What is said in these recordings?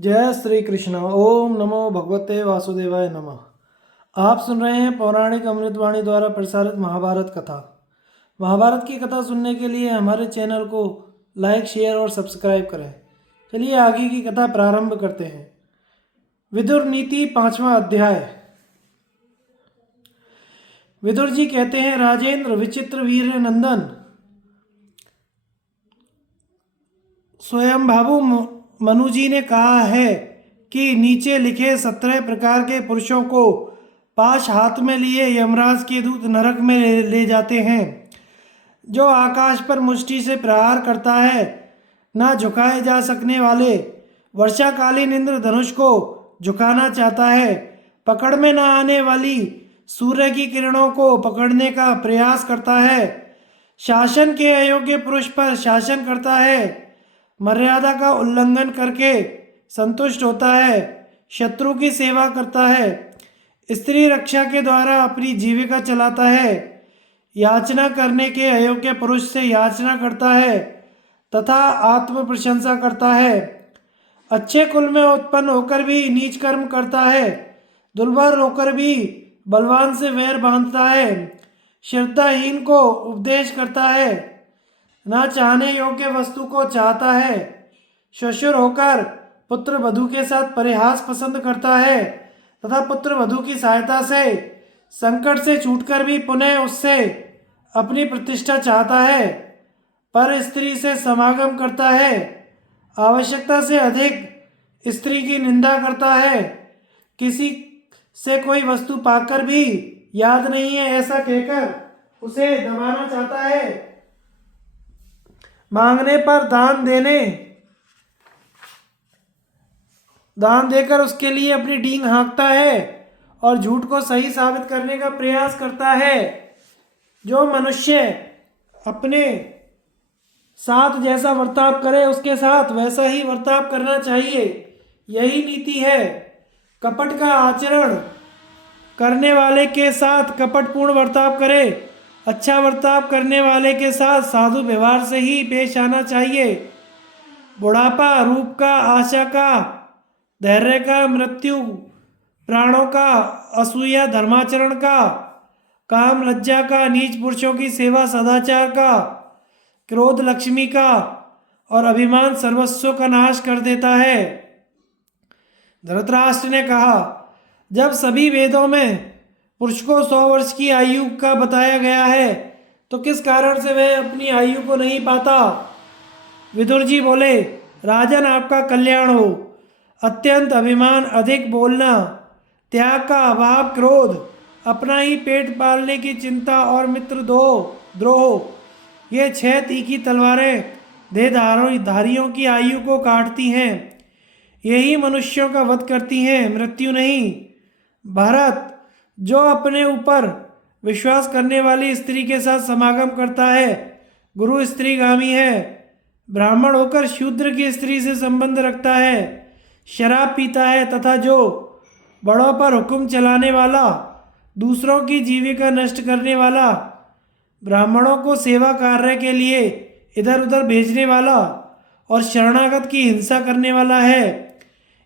जय श्री कृष्ण। ओम नमो भगवते वासुदेवाय नमः। आप सुन रहे हैं पौराणिक अमृतवाणी द्वारा प्रसारित महाभारत कथा। महाभारत की कथा सुनने के लिए हमारे चैनल को लाइक, शेयर और सब्सक्राइब करें। चलिए आगे की कथा प्रारंभ करते हैं। विदुर नीति 5वां अध्याय। विदुर जी कहते हैं, राजेंद्र विचित्र वीर नंदन, स्वयंभावु मनु जी ने कहा है कि नीचे लिखे 17 प्रकार के पुरुषों को पाश हाथ में लिए यमराज के दूत नरक में ले जाते हैं। जो आकाश पर मुष्टि से प्रहार करता है, ना झुकाए जा सकने वाले वर्षाकालीन इंद्रधनुष को झुकाना चाहता है, पकड़ में ना आने वाली सूर्य की किरणों को पकड़ने का प्रयास करता है, शासन के अयोग्य पुरुष पर शासन करता है, मर्यादा का उल्लंघन करके संतुष्ट होता है, शत्रु की सेवा करता है, स्त्री रक्षा के द्वारा अपनी जीविका चलाता है, याचना करने के अयोग्य पुरुष से याचना करता है तथा आत्म प्रशंसा करता है, अच्छे कुल में उत्पन्न होकर भी नीच कर्म करता है, दुर्बल होकर भी बलवान से वैर बांधता है, श्रद्धाहीन को उपदेश करता है, ना चाहने योग्य वस्तु को चाहता है, ससुर होकर पुत्र वधू के साथ परिहास पसंद करता है तथा पुत्र वधू की सहायता से संकट से छूटकर भी पुनः उससे अपनी प्रतिष्ठा चाहता है, पर स्त्री से समागम करता है, आवश्यकता से अधिक स्त्री की निंदा करता है, किसी से कोई वस्तु पाकर भी याद नहीं है ऐसा कहकर उसे दबाना चाहता है, मांगने पर दान देकर उसके लिए अपनी डींग हाँकता है और झूठ को सही साबित करने का प्रयास करता है। जो मनुष्य अपने साथ जैसा बर्ताव करे उसके साथ वैसा ही बर्ताव करना चाहिए, यही नीति है। कपट का आचरण करने वाले के साथ कपटपूर्ण बर्ताव करे, अच्छा बर्ताव करने वाले के साथ साधु व्यवहार से ही पेश आना चाहिए। बुढ़ापा रूप का, आशा का, धैर्य का, मृत्यु प्राणों का, असूया धर्माचरण का, काम लज्जा का, नीच पुरुषों की सेवा सदाचार का, क्रोध लक्ष्मी का और अभिमान सर्वस्व का नाश कर देता है। धृतराष्ट्र ने कहा, जब सभी वेदों में पुरुष को 100 वर्ष की आयु का बताया गया है तो किस कारण से वह अपनी आयु को नहीं पाता। विदुर जी बोले, राजन आपका कल्याण हो। अत्यंत अभिमान, अधिक बोलना, त्याग का अभाव, क्रोध, अपना ही पेट पालने की चिंता और मित्र द्रोह, ये 6 तीखी तलवारें देहधारियों की आयु को काटती हैं। यही मनुष्यों का वध करती हैं, मृत्यु नहीं। भरत, जो अपने ऊपर विश्वास करने वाली स्त्री के साथ समागम करता है, गुरु स्त्रीगामी है, ब्राह्मण होकर शूद्र की स्त्री से संबंध रखता है, शराब पीता है तथा जो बड़ों पर हुक्म चलाने वाला, दूसरों की जीविका नष्ट करने वाला, ब्राह्मणों को सेवा कार्य के लिए इधर उधर भेजने वाला और शरणागत की हिंसा करने वाला है,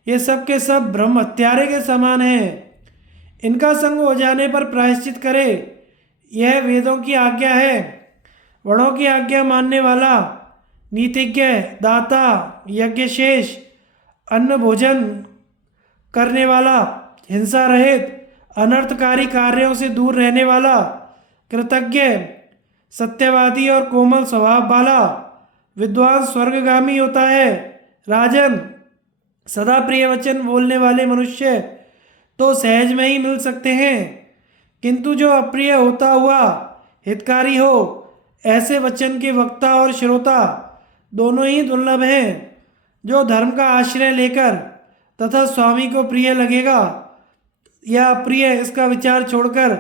ये सब के सब ब्रह्म हत्यारे के समान हैं। इनका संग हो जाने पर प्रायश्चित करे, यह वेदों की आज्ञा है। बड़ों की आज्ञा मानने वाला, नीतिज्ञ, दाता, यज्ञशेष, अन्न भोजन करने वाला, हिंसा रहित, अनर्थकारी कार्यों से दूर रहने वाला, कृतज्ञ, सत्यवादी और कोमल स्वभाव वाला, विद्वान स्वर्गगामी होता है। राजन, सदा प्रिय वचन बोलने वाले मनुष्य तो सहज में ही मिल सकते हैं, किंतु जो अप्रिय होता हुआ हितकारी हो, ऐसे वचन के वक्ता और श्रोता दोनों ही दुर्लभ हैं। जो धर्म का आश्रय लेकर तथा स्वामी को प्रिय लगेगा या अप्रिय, इसका विचार छोड़कर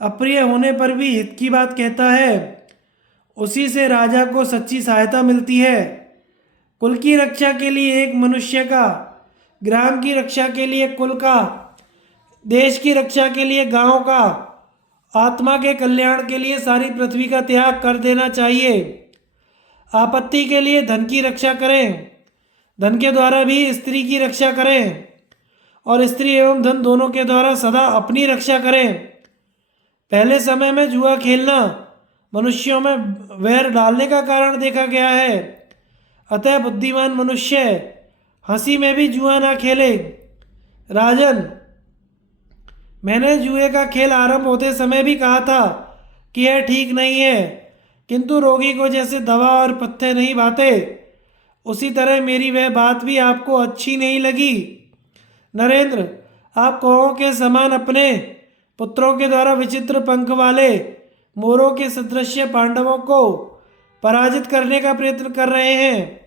अप्रिय होने पर भी हित की बात कहता है, उसी से राजा को सच्ची सहायता मिलती है। कुल की रक्षा के लिए एक मनुष्य का, ग्राम की रक्षा के लिए कुल का, देश की रक्षा के लिए गांव का, आत्मा के कल्याण के लिए सारी पृथ्वी का त्याग कर देना चाहिए। आपत्ति के लिए धन की रक्षा करें, धन के द्वारा भी स्त्री की रक्षा करें और स्त्री एवं धन दोनों के द्वारा सदा अपनी रक्षा करें। पहले समय में जुआ खेलना मनुष्यों में वैर डालने का कारण देखा गया है। अतः बुद्धिमान मनुष्य हंसी में भी जुआ ना खेले। राजन, मैंने जुए का खेल आरंभ होते समय भी कहा था कि यह ठीक नहीं है, किंतु रोगी को जैसे दवा और पत्ते नहीं भाते, उसी तरह मेरी वह बात भी आपको अच्छी नहीं लगी। नरेंद्र, आप कौओं के समान अपने पुत्रों के द्वारा विचित्र पंख वाले मोरों के सदृश पांडवों को पराजित करने का प्रयत्न कर रहे हैं।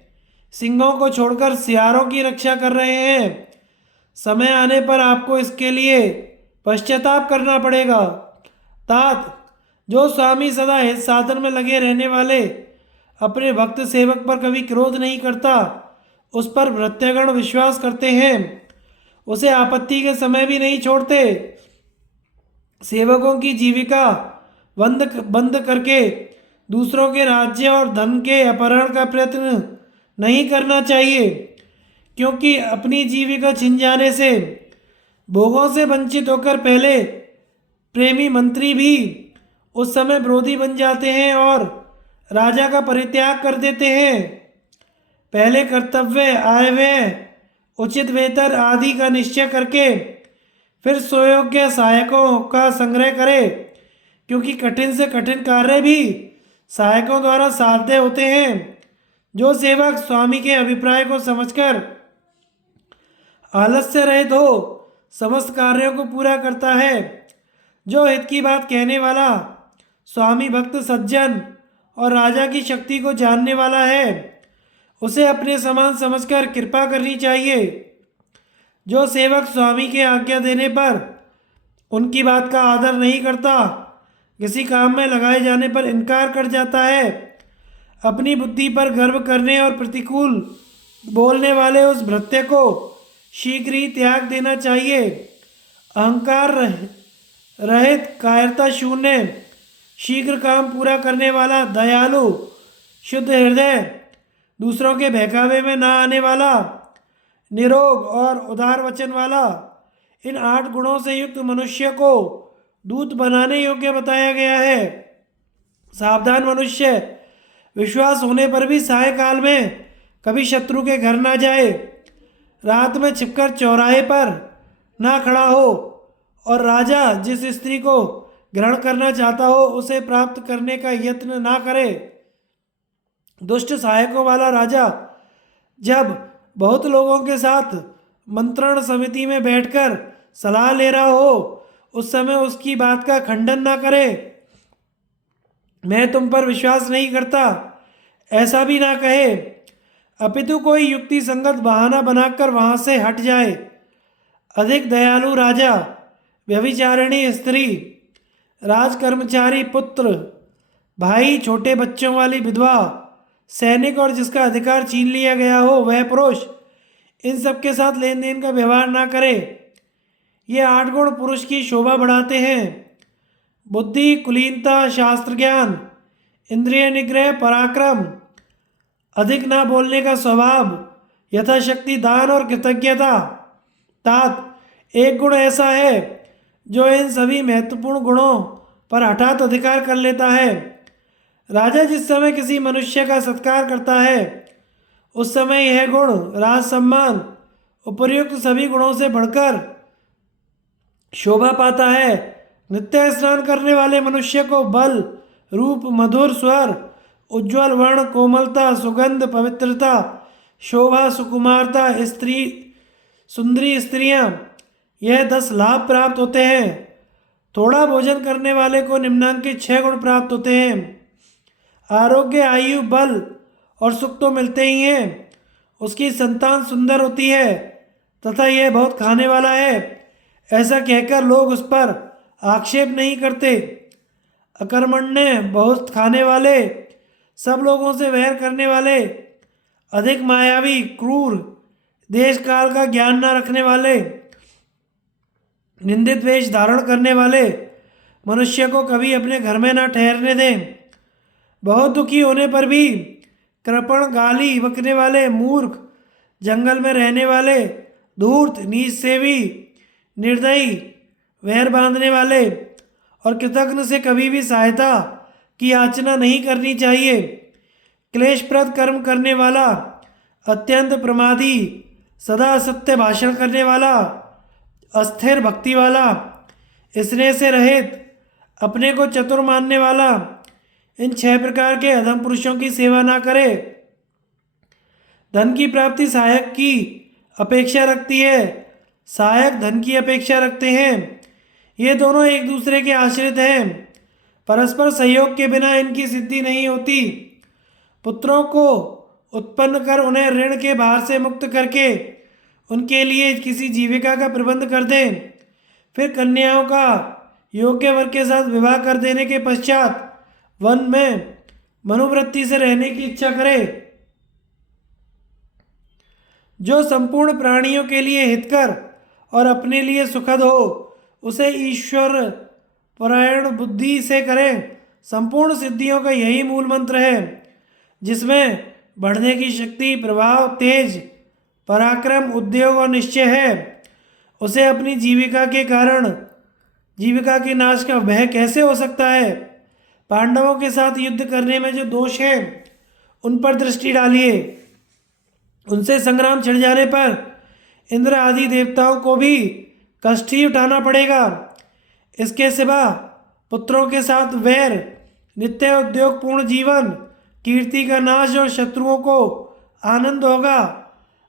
सिंहों को छोड़कर सियारों की रक्षा कर रहे हैं। समय आने पर आपको इसके लिए पश्चाताप करना पड़ेगा। तात, जो स्वामी सदा हित साधन में लगे रहने वाले अपने भक्त सेवक पर कभी क्रोध नहीं करता, उस पर भृत्यगण विश्वास करते हैं, उसे आपत्ति के समय भी नहीं छोड़ते। सेवकों की जीविका बंद करके दूसरों के राज्य और धन के अपहरण का प्रयत्न नहीं करना चाहिए, क्योंकि अपनी जीविका छिन जाने से भोगों से वंचित होकर पहले प्रेमी मंत्री भी उस समय विरोधी बन जाते हैं और राजा का परित्याग कर देते हैं। पहले कर्तव्य, आय व्यय, उचित वेतन आदि का निश्चय करके फिर सुयोग्य सहायकों का संग्रह करे, क्योंकि कठिन से कठिन कार्य भी सहायकों द्वारा साध्य होते हैं। जो सेवक स्वामी के अभिप्राय को समझकर आलस्य रहित हो समस्त कार्यों को पूरा करता है, जो हित की बात कहने वाला, स्वामी भक्त सज्जन और राजा की शक्ति को जानने वाला है, उसे अपने समान समझकर कृपा करनी चाहिए। जो सेवक स्वामी के आज्ञा देने पर उनकी बात का आदर नहीं करता, किसी काम में लगाए जाने पर इनकार कर जाता है, अपनी बुद्धि पर गर्व करने और प्रतिकूल बोलने वाले उस भृत्य को शीघ्र ही त्याग देना चाहिए। अहंकार रहित, कायरता शून्य, शीघ्र काम पूरा करने वाला, दयालु, शुद्ध हृदय, दूसरों के बहकावे में ना आने वाला, निरोग और उदार वचन वाला, इन 8 गुणों से युक्त मनुष्य को दूत बनाने योग्य बताया गया है। सावधान मनुष्य विश्वास होने पर भी सायकाल में कभी शत्रु के घर ना जाए, रात में छिपकर चौराहे पर ना खड़ा हो और राजा जिस स्त्री को ग्रहण करना चाहता हो उसे प्राप्त करने का यत्न ना करे। दुष्ट सहायकों वाला राजा जब बहुत लोगों के साथ मंत्रण समिति में बैठकर सलाह ले रहा हो, उस समय उसकी बात का खंडन ना करे। मैं तुम पर विश्वास नहीं करता, ऐसा भी ना कहे, अपितु कोई युक्ति संगत बहाना बनाकर वहां से हट जाए। अधिक दयालु राजा, व्यभिचारिणी स्त्री, राजकर्मचारी पुत्र, भाई, छोटे बच्चों वाली विधवा, सैनिक और जिसका अधिकार छीन लिया गया हो वह पुरुष, इन सब के साथ लेन देन का व्यवहार ना करे। ये 8 गुण पुरुष की शोभा बढ़ाते हैं। बुद्धि, कुलीनता, शास्त्र ज्ञान, इंद्रिय निग्रह, पराक्रम, अधिक ना बोलने का स्वभाव, यथाशक्ति दान और कृतज्ञता। तात, एक गुण ऐसा है जो इन सभी महत्वपूर्ण गुणों पर हठात अधिकार कर लेता है। राजा जिस समय किसी मनुष्य का सत्कार करता है, उस समय यह गुण राज सम्मान उपर्युक्त सभी गुणों से बढ़कर शोभा पाता है। नित्य स्नान करने वाले मनुष्य को बल, रूप, मधुर स्वर, उज्ज्वल वर्ण, कोमलता, सुगंध, पवित्रता, शोभा, सुकुमारता, स्त्री, सुंदरी स्त्रियां, यह 10 लाभ प्राप्त होते हैं। थोड़ा भोजन करने वाले को निम्नांकित 6 गुण प्राप्त होते हैं। आरोग्य, आयु, बल और सुख तो मिलते ही हैं। उसकी संतान सुंदर होती है तथा यह बहुत खाने वाला है, ऐसा कहकर लोग उस पर आक्षेप नहीं करते। अकर्मण्य, बहुत खाने वाले, सब लोगों से वैर करने वाले, अधिक मायावी, क्रूर, देश काल का ज्ञान न रखने वाले, निंदित वेश धारण करने वाले मनुष्य को कभी अपने घर में न ठहरने दें। बहुत दुखी होने पर भी कृपण, गाली बकने वाले, मूर्ख, जंगल में रहने वाले, धूर्त, नीच सेवी, निर्दयी, वैर बांधने वाले और कृतघ्न से कभी भी सहायता की याचना नहीं करनी चाहिए। क्लेशप्रद कर्म करने वाला, अत्यंत प्रमादी, सदा असत्य भाषण करने वाला, अस्थिर भक्ति वाला, स्नेह से रहित, अपने को चतुर मानने वाला, इन 6 प्रकार के अधम पुरुषों की सेवा ना करे। धन की प्राप्ति सहायक की अपेक्षा रखती है, सहायक धन की अपेक्षा रखते हैं। ये दोनों एक दूसरे के आश्रित हैं, परस्पर सहयोग के बिना इनकी सिद्धि नहीं होती। पुत्रों को उत्पन्न कर उन्हें ऋण के भार से मुक्त करके उनके लिए किसी जीविका का प्रबंध कर दें। फिर कन्याओं का योग्य वर के साथ विवाह कर देने के पश्चात वन में मनोवृत्ति से रहने की इच्छा करे। जो संपूर्ण प्राणियों के लिए हितकर और अपने लिए सुखद हो, उसे ईश्वर परायण बुद्धि से करें। संपूर्ण सिद्धियों का यही मूल मंत्र है, जिसमें बढ़ने की शक्ति, प्रभाव, तेज, पराक्रम, उद्योग और निश्चय है। उसे अपनी जीविका के कारण जीविका के नाश का भय कैसे हो सकता है? पांडवों के साथ युद्ध करने में जो दोष है उन पर दृष्टि डालिए। उनसे संग्राम छिड़ जाने पर इंद्र आदि देवताओं को भी कष्ट ही उठाना पड़ेगा। इसके सिवा पुत्रों के साथ वैर, नित्य उद्योगपूर्ण जीवन, कीर्ति का नाश और शत्रुओं को आनंद होगा।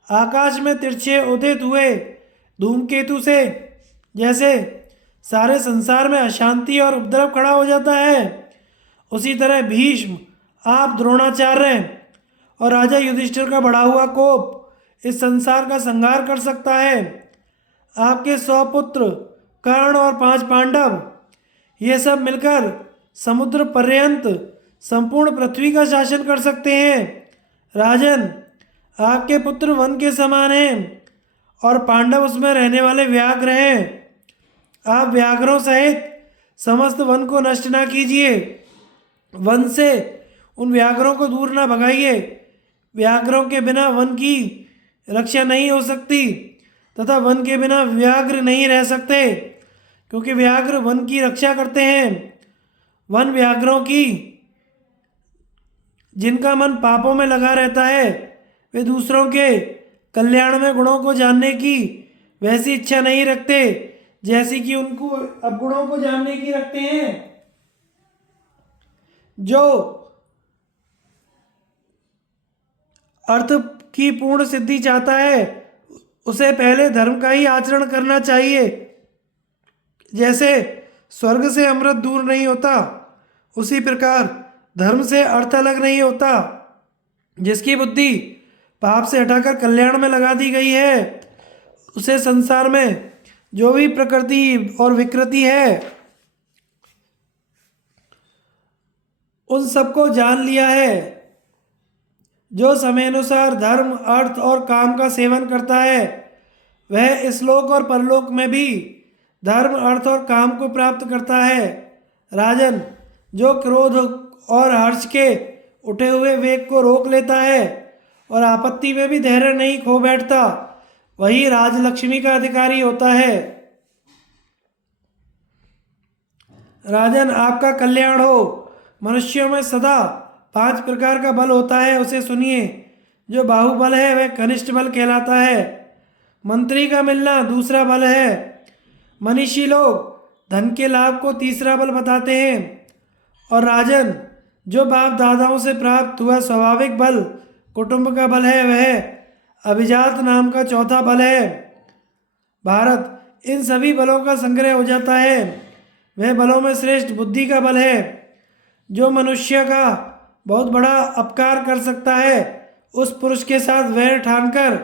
आकाश में तिरछे उदित हुए धूमकेतु से जैसे सारे संसार में अशांति और उपद्रव खड़ा हो जाता है, उसी तरह भीष्म, आप, द्रोणाचार्य और राजा युधिष्ठिर का बढ़ा हुआ कोप इस संसार का संहार कर सकता है। आपके 100 पुत्र, कर्ण और 5 पांडव, ये सब मिलकर समुद्र पर्यंत संपूर्ण पृथ्वी का शासन कर सकते हैं। राजन, आपके पुत्र वन के समान हैं और पांडव उसमें रहने वाले व्याघ्र हैं। आप व्याघ्रों सहित समस्त वन को नष्ट ना कीजिए। वन से उन व्याघ्रों को दूर ना भगाइए। व्याघ्रों के बिना वन की रक्षा नहीं हो सकती तथा वन के बिना व्याघ्र नहीं रह सकते, क्योंकि व्याघ्र वन की रक्षा करते हैं। वन व्याघ्रों की, जिनका मन पापों में लगा रहता है, वे दूसरों के कल्याण में गुणों को जानने की वैसी इच्छा नहीं रखते जैसी कि उनको अवगुणों को जानने की रखते हैं। जो अर्थ की पूर्ण सिद्धि चाहता है, उसे पहले धर्म का ही आचरण करना चाहिए। जैसे स्वर्ग से अमृत दूर नहीं होता, उसी प्रकार धर्म से अर्थ अलग नहीं होता। जिसकी बुद्धि पाप से हटाकर कल्याण में लगा दी गई है, उसे संसार में जो भी प्रकृति और विकृति है, उन सबको जान लिया है। जो समयानुसार धर्म, अर्थ और काम का सेवन करता है, वह इस लोक और परलोक में भी धर्म, अर्थ और काम को प्राप्त करता है। राजन, जो क्रोध और हर्ष के उठे हुए वेग को रोक लेता है और आपत्ति में भी धैर्य नहीं खो बैठता, वही राजलक्ष्मी का अधिकारी होता है। राजन, आपका कल्याण हो। मनुष्यों में सदा 5 प्रकार का बल होता है, उसे सुनिए। जो बाहुबल है वह कनिष्ठ बल कहलाता है। मंत्री का मिलना दूसरा बल है। मनीषी लोग धन के लाभ को तीसरा बल बताते हैं। और राजन, जो बाप दादाओं से प्राप्त हुआ स्वाभाविक बल कुटुंब का बल है, वह अभिजात नाम का चौथा बल है। भारत, इन सभी बलों का संग्रह हो जाता है। वह बलों में श्रेष्ठ बुद्धि का बल है। जो मनुष्य का बहुत बड़ा अपकार कर सकता है, उस पुरुष के साथ वैर ठानकर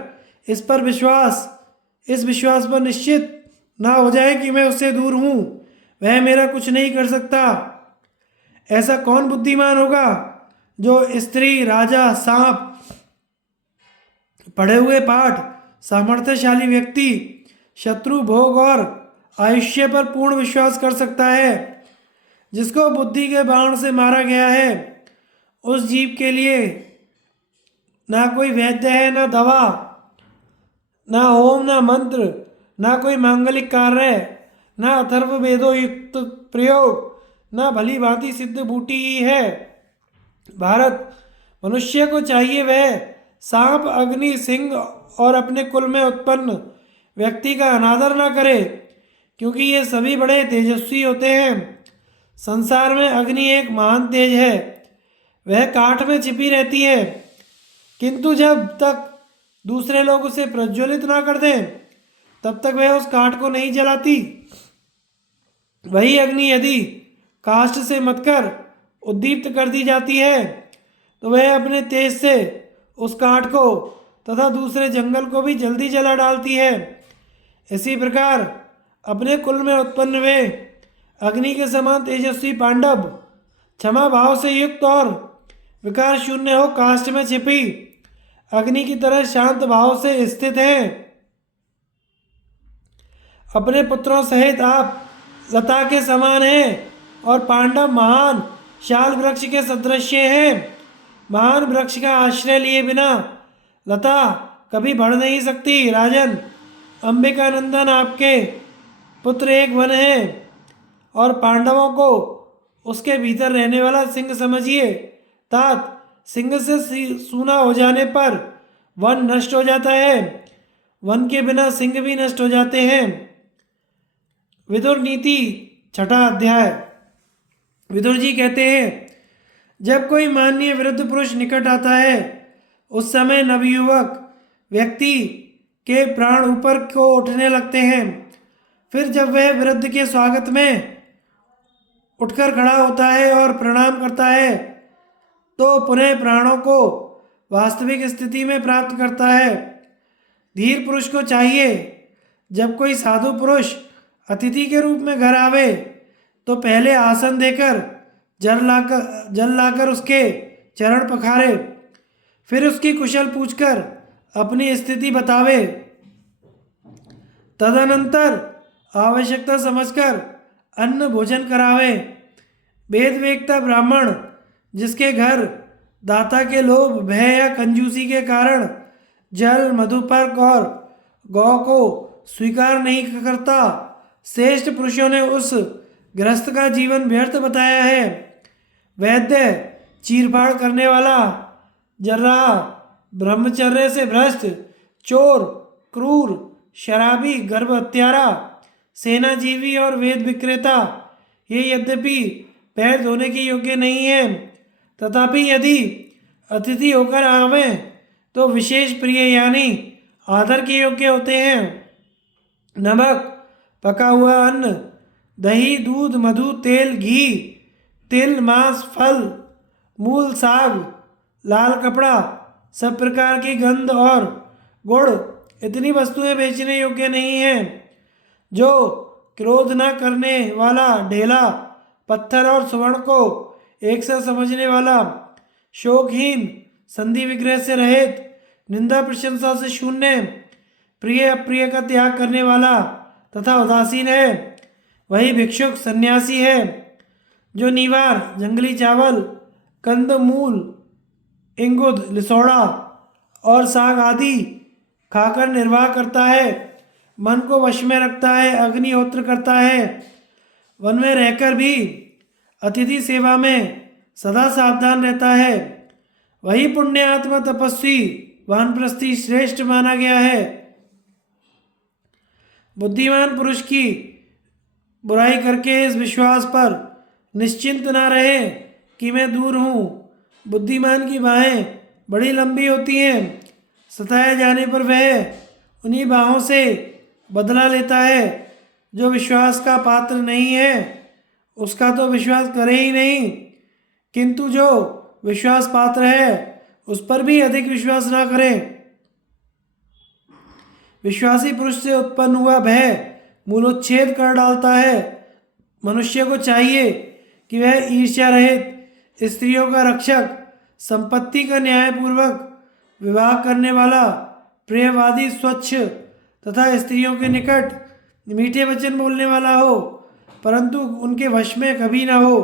इस विश्वास पर निश्चित ना हो जाए कि मैं उससे दूर हूँ, वह मेरा कुछ नहीं कर सकता। ऐसा कौन बुद्धिमान होगा जो स्त्री, राजा, सांप, पढ़े हुए पाठ, सामर्थ्यशाली व्यक्ति, शत्रु, भोग और आयुष्य पर पूर्ण विश्वास कर सकता है। जिसको बुद्धि के बाण से मारा गया है, उस जीव के लिए ना कोई वैद्य है, ना दवा, ना होम, ना मंत्र, ना कोई मांगलिक कार्य, ना अथर्व वेदों युक्त प्रयोग, ना भली भांति सिद्ध बूटी ही है। भारत, मनुष्य को चाहिए वह सांप, अग्नि, सिंह और अपने कुल में उत्पन्न व्यक्ति का अनादर न करे, क्योंकि ये सभी बड़े तेजस्वी होते हैं। संसार में अग्नि एक महान तेज है, वह काठ में छिपी रहती है, किंतु जब तक दूसरे लोग उसे प्रज्वलित ना कर दें तब तक वह उस काठ को नहीं जलाती। वही अग्नि यदि काष्ठ से मतकर उद्दीप्त कर दी जाती है तो वह अपने तेज से उस काठ को तथा दूसरे जंगल को भी जल्दी जला डालती है। इसी प्रकार अपने कुल में उत्पन्न वे अग्नि के समान तेजस्वी पांडव क्षमा भाव से युक्त और विकार शून्य हो काष्ठ में छिपी अग्नि की तरह शांत भाव से स्थित हैं। अपने पुत्रों सहित आप लता के समान हैं और पांडव महान शाल वृक्ष के सदृश हैं। महान वृक्ष का आश्रय लिए बिना लता कभी बढ़ नहीं सकती। राजन, अंबिकानंदन आपके पुत्र एक वन है और पांडवों को उसके भीतर रहने वाला सिंह समझिए। तात, सिंह से सूना हो जाने पर वन नष्ट हो जाता है, वन के बिना सिंह भी नष्ट हो जाते हैं। विदुर नीति, छठा अध्याय। विदुर जी कहते हैं, जब कोई माननीय वृद्ध पुरुष निकट आता है उस समय नवयुवक व्यक्ति के प्राण ऊपर को उठने लगते हैं। फिर जब वह वृद्ध के स्वागत में उठकर खड़ा होता है और प्रणाम करता है तो पुनः प्राणों को वास्तविक स्थिति में प्राप्त करता है। धीर पुरुष को चाहिए, जब कोई साधु पुरुष अतिथि के रूप में घर आवे तो पहले आसन देकर जल लाकर उसके चरण पखारे, फिर उसकी कुशल पूछकर अपनी स्थिति बतावे। तदनंतर आवश्यकता समझकर अन्न भोजन करावे। वेद वेत्ता ब्राह्मण जिसके घर दाता के लोभ, भय या कंजूसी के कारण जल, मधुपर्क और गौ को स्वीकार नहीं करता, श्रेष्ठ पुरुषों ने उस गृहस्थ का जीवन व्यर्थ बताया है। वैद्य, चीरफाड़ करने वाला, जर्राह, ब्रह्मचर्य से भ्रष्ट, चोर, क्रूर, शराबी, गर्भ हत्यारा, सेनाजीवी और वेद विक्रेता, ये यद्यपि पैर धोने के योग्य नहीं है, तथापि यदि अतिथि होकर आवें तो विशेष प्रिय यानी आदर के योग्य होते हैं। नमक, पका हुआ अन्न, दही, दूध, मधु, तेल, घी, तिल, मांस, फल, मूल, साग, लाल कपड़ा, सब प्रकार की गंध और गुड़ इतनी वस्तुएं बेचने योग्य नहीं हैं। जो क्रोध न करने वाला, ढेला, पत्थर और स्वर्ण को एक सा समझने वाला, शोकहीन, संधि विग्रह से रहित, निंदा प्रशंसा से शून्य, प्रिय अप्रिय का त्याग करने वाला तथा उदासीन है, वही भिक्षुक सन्यासी है। जो नीवार, जंगली चावल, कंद मूल, इंगुद, लिसोड़ा और साग आदि खाकर निर्वाह करता है, मन को वश में रखता है, अग्निहोत्र करता है, वन में रहकर भी अतिथि सेवा में सदा सावधान रहता है, वही पुण्यात्मा तपस्वी वानप्रस्थी श्रेष्ठ माना गया है। बुद्धिमान पुरुष की बुराई करके इस विश्वास पर निश्चिंत ना रहे कि मैं दूर हूँ। बुद्धिमान की बाहें बड़ी लंबी होती हैं, सताए जाने पर वह उन्हीं बाहों से बदला लेता है। जो विश्वास का पात्र नहीं है उसका तो विश्वास करे ही नहीं, किंतु जो विश्वास पात्र है उस पर भी अधिक विश्वास ना करें। विश्वासी पुरुष से उत्पन्न हुआ भय मूलोच्छेद कर डालता है। मनुष्य को चाहिए कि वह ईर्ष्या रहित, स्त्रियों का रक्षक, संपत्ति का न्यायपूर्वक विवाह करने वाला, प्रियवादी, स्वच्छ तथा स्त्रियों के निकट मीठे वचन बोलने वाला हो, परंतु उनके वश में कभी ना हो।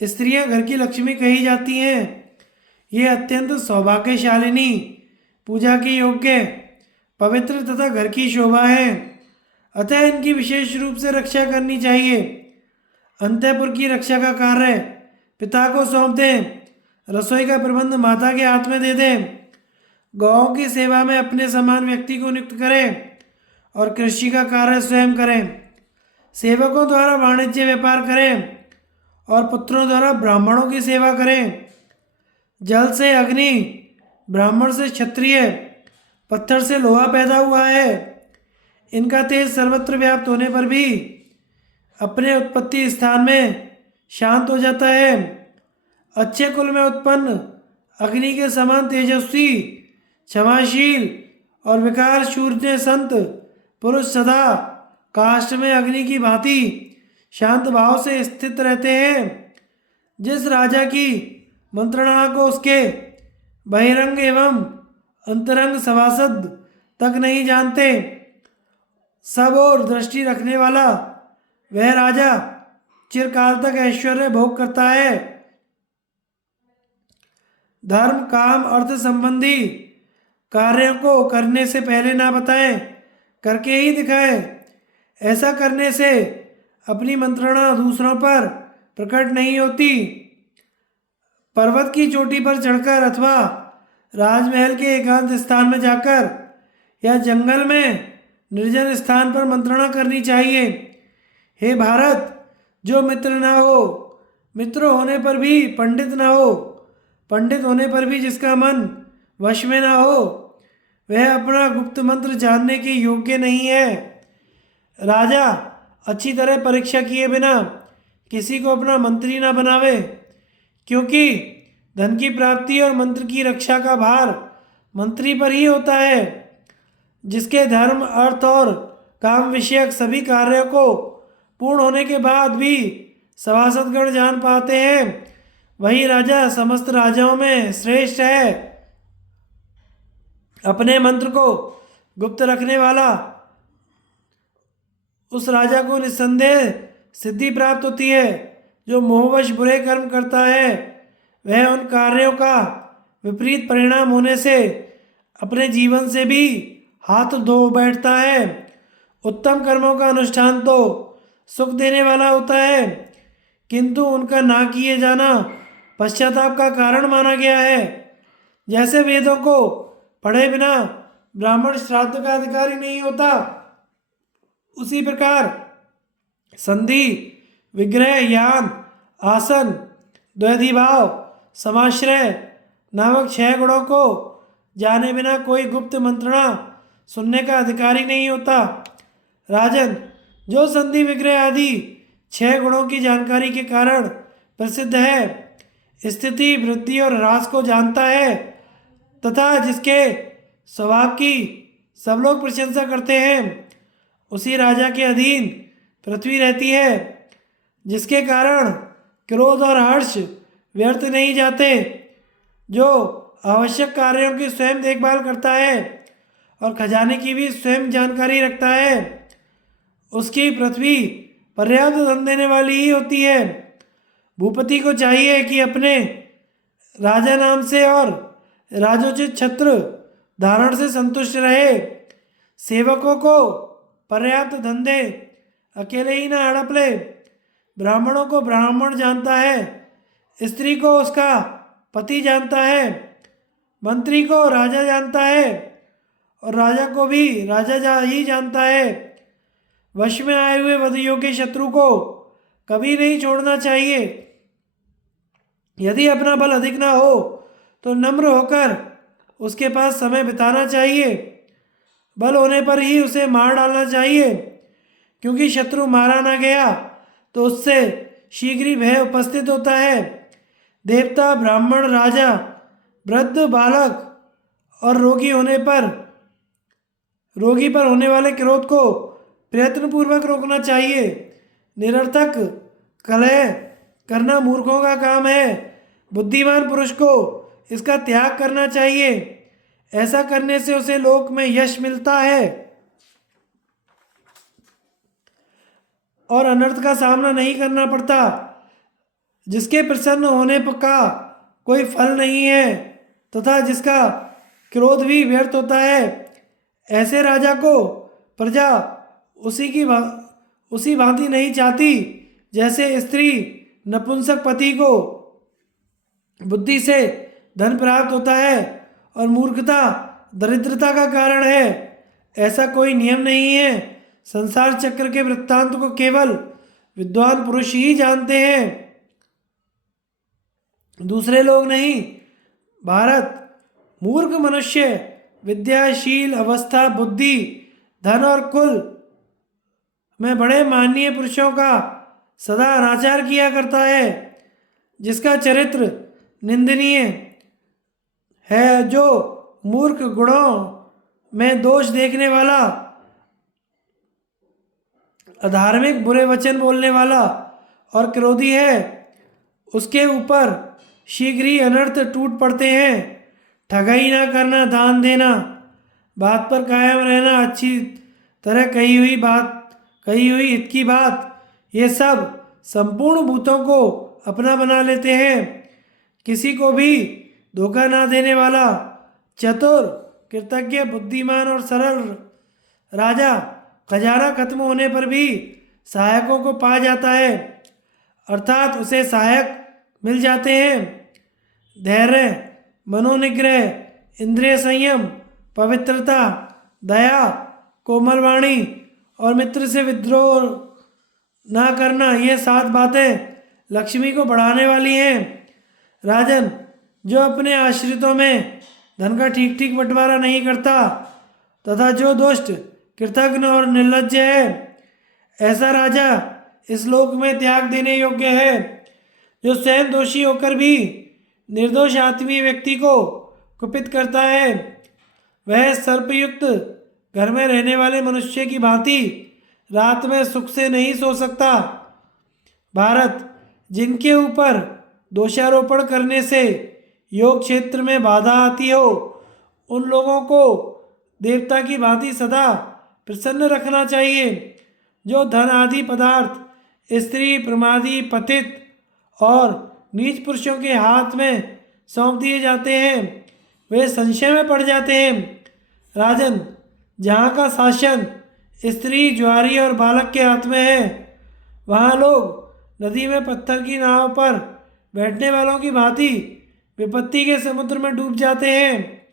स्त्रियां घर की लक्ष्मी कही जाती हैं। ये अत्यंत सौभाग्यशालिनी, पूजा के योग्य, पवित्र तथा घर की शोभा है, अतः इनकी विशेष रूप से रक्षा करनी चाहिए। अंतःपुर की रक्षा का कार्य पिता को सौंप दें, रसोई का प्रबंध माता के हाथ में दे दें, गौओं की सेवा में अपने समान व्यक्ति को नियुक्त करें और कृषि का कार्य स्वयं करें। सेवकों द्वारा वाणिज्य व्यापार करें और पुत्रों द्वारा ब्राह्मणों की सेवा करें। जल से अग्नि, ब्राह्मण से क्षत्रिय, पत्थर से लोहा पैदा हुआ है। इनका तेज सर्वत्र व्याप्त होने पर भी अपने उत्पत्ति स्थान में शांत हो जाता है। अच्छे कुल में उत्पन्न अग्नि के समान तेजस्वी, क्षमाशील और विकार शून्य संत पुरुष सदा काष्ठ में अग्नि की भांति शांत भाव से स्थित रहते हैं। जिस राजा की मंत्रणा को उसके बहिरंग एवं अंतरंग सभासद तक नहीं जानते, सब और दृष्टि रखने वाला वह राजा चिरकाल तक ऐश्वर्य भोग करता है। धर्म, काम, अर्थ संबंधी कार्यों को करने से पहले ना बताएं, करके ही दिखाएं। ऐसा करने से अपनी मंत्रणा दूसरों पर प्रकट नहीं होती। पर्वत की चोटी पर चढ़कर अथवा राजमहल के एकांत स्थान में जाकर या जंगल में निर्जन स्थान पर मंत्रणा करनी चाहिए। हे भारत, जो मित्र ना हो, मित्र होने पर भी पंडित ना हो, पंडित होने पर भी जिसका मन वश में ना हो, वह अपना गुप्त मंत्र जानने के योग्य नहीं है। राजा अच्छी तरह परीक्षा किए बिना किसी को अपना मंत्री ना बनावे, क्योंकि धन की प्राप्ति और मंत्र की रक्षा का भार मंत्री पर ही होता है। जिसके धर्म, अर्थ और काम विषयक सभी कार्यों को पूर्ण होने के बाद भी सभासदगण जान पाते हैं, वही राजा समस्त राजाओं में श्रेष्ठ है। अपने मंत्र को गुप्त रखने वाला उस राजा को निस्संदेह सिद्धि प्राप्त होती है। जो मोहवश बुरे कर्म करता है, वह उन कार्यों का विपरीत परिणाम होने से अपने जीवन से भी हाथ धो बैठता है। उत्तम कर्मों का अनुष्ठान तो सुख देने वाला होता है, किंतु उनका ना किए जाना पश्चाताप का कारण माना गया है। जैसे वेदों को पढ़े बिना ब्राह्मण श्राद्ध का अधिकारी नहीं होता, उसी प्रकार संधि, विग्रह, यान, आसन, द्वैधिभाव, समाश्रय नामक 6 गुणों को जाने बिना कोई गुप्त मंत्रणा सुनने का अधिकारी नहीं होता। राजन, जो संधि, विग्रह आदि 6 गुणों की जानकारी के कारण प्रसिद्ध है, स्थिति, वृद्धि और ह्रास को जानता है तथा जिसके स्वभाव की सब लोग प्रशंसा करते हैं, उसी राजा के अधीन पृथ्वी रहती है। जिसके कारण क्रोध और हर्ष व्यर्थ नहीं जाते, जो आवश्यक कार्यों की स्वयं देखभाल करता है और खजाने की भी स्वयं जानकारी रखता है, उसकी पृथ्वी पर्याप्त धन देने वाली ही होती है। भूपति को चाहिए कि अपने राजा नाम से और राजोचित छत्र धारण से संतुष्ट रहे। सेवकों को पर्याप्त धन दे, अकेले ही ना हड़प ले। ब्राह्मणों को ब्राह्मण जानता है, स्त्री को उसका पति जानता है, मंत्री को राजा जानता है और राजा को भी राजा ही जानता है। वश में आए हुए वधयोग्य शत्रु को कभी नहीं छोड़ना चाहिए। यदि अपना बल अधिक ना हो तो नम्र होकर उसके पास समय बिताना चाहिए। बल होने पर ही उसे मार डालना चाहिए, क्योंकि शत्रु मारा ना गया तो उससे शीघ्र ही भय उपस्थित होता है। देवता, ब्राह्मण, राजा, वृद्ध, बालक और रोगी पर होने वाले क्रोध को प्रयत्नपूर्वक रोकना चाहिए। निरर्थक कलह करना मूर्खों का काम है। बुद्धिमान पुरुष को इसका त्याग करना चाहिए। ऐसा करने से उसे लोक में यश मिलता है और अनर्थ का सामना नहीं करना पड़ता। जिसके प्रसन्न होने का कोई फल नहीं है तथा जिसका क्रोध भी व्यर्थ होता है, ऐसे राजा को प्रजा उसी भांति नहीं चाहती जैसे स्त्री नपुंसक पति को। बुद्धि से धन प्राप्त होता है और मूर्खता दरिद्रता का कारण है, ऐसा कोई नियम नहीं है। संसार चक्र के वृत्तांत को केवल विद्वान पुरुष ही जानते हैं, दूसरे लोग नहीं। भारत, मूर्ख मनुष्य विद्याशील अवस्था, बुद्धि, धन और कुल में बड़े माननीय पुरुषों का सदा अनाचार किया करता है, जिसका चरित्र निंदनीय है, जो मूर्ख, गुणों में दोष देखने वाला, अधार्मिक, बुरे वचन बोलने वाला और क्रोधी है, उसके ऊपर शीघ्र ही अनर्थ टूट पड़ते हैं। ठगाई ना करना, दान देना, बात पर कायम रहना, अच्छी तरह कही हुई हित की बात, ये सब संपूर्ण भूतों को अपना बना लेते हैं। किसी को भी धोखा ना देने वाला, चतुर, कृतज्ञ, बुद्धिमान और सरल राजा खजाना खत्म होने पर भी सहायकों को पा जाता है, अर्थात उसे सहायक मिल जाते हैं। धैर्य, मनोनिग्रह, इंद्रिय संयम, पवित्रता, दया, कोमल वाणी और मित्र से विद्रोह ना करना, ये 7 बातें लक्ष्मी को बढ़ाने वाली हैं। राजन, जो अपने आश्रितों में धन का ठीक ठीक बंटवारा नहीं करता तथा जो दुष्ट, कृतघ्न और निर्लज्ज है, ऐसा राजा इस लोक में त्याग देने योग्य है। जो स्वयं दोषी होकर भी निर्दोष आत्मीय व्यक्ति को कुपित करता है, वह सर्पयुक्त घर में रहने वाले मनुष्य की भांति रात में सुख से नहीं सो सकता। भारत, जिनके ऊपर दोषारोपण करने से योग क्षेत्र में बाधा आती हो, उन लोगों को देवता की भांति सदा प्रसन्न रखना चाहिए। जो धन आदि पदार्थ स्त्री, प्रमादी, पतित और नीच पुरुषों के हाथ में सौंप दिए जाते हैं, वे संशय में पड़ जाते हैं। राजन, जहाँ का शासन स्त्री, ज्वारी और बालक के हाथ में है, वहाँ लोग नदी में पत्थर की नाव पर बैठने वालों की भांति विपत्ति के समुद्र में डूब जाते हैं।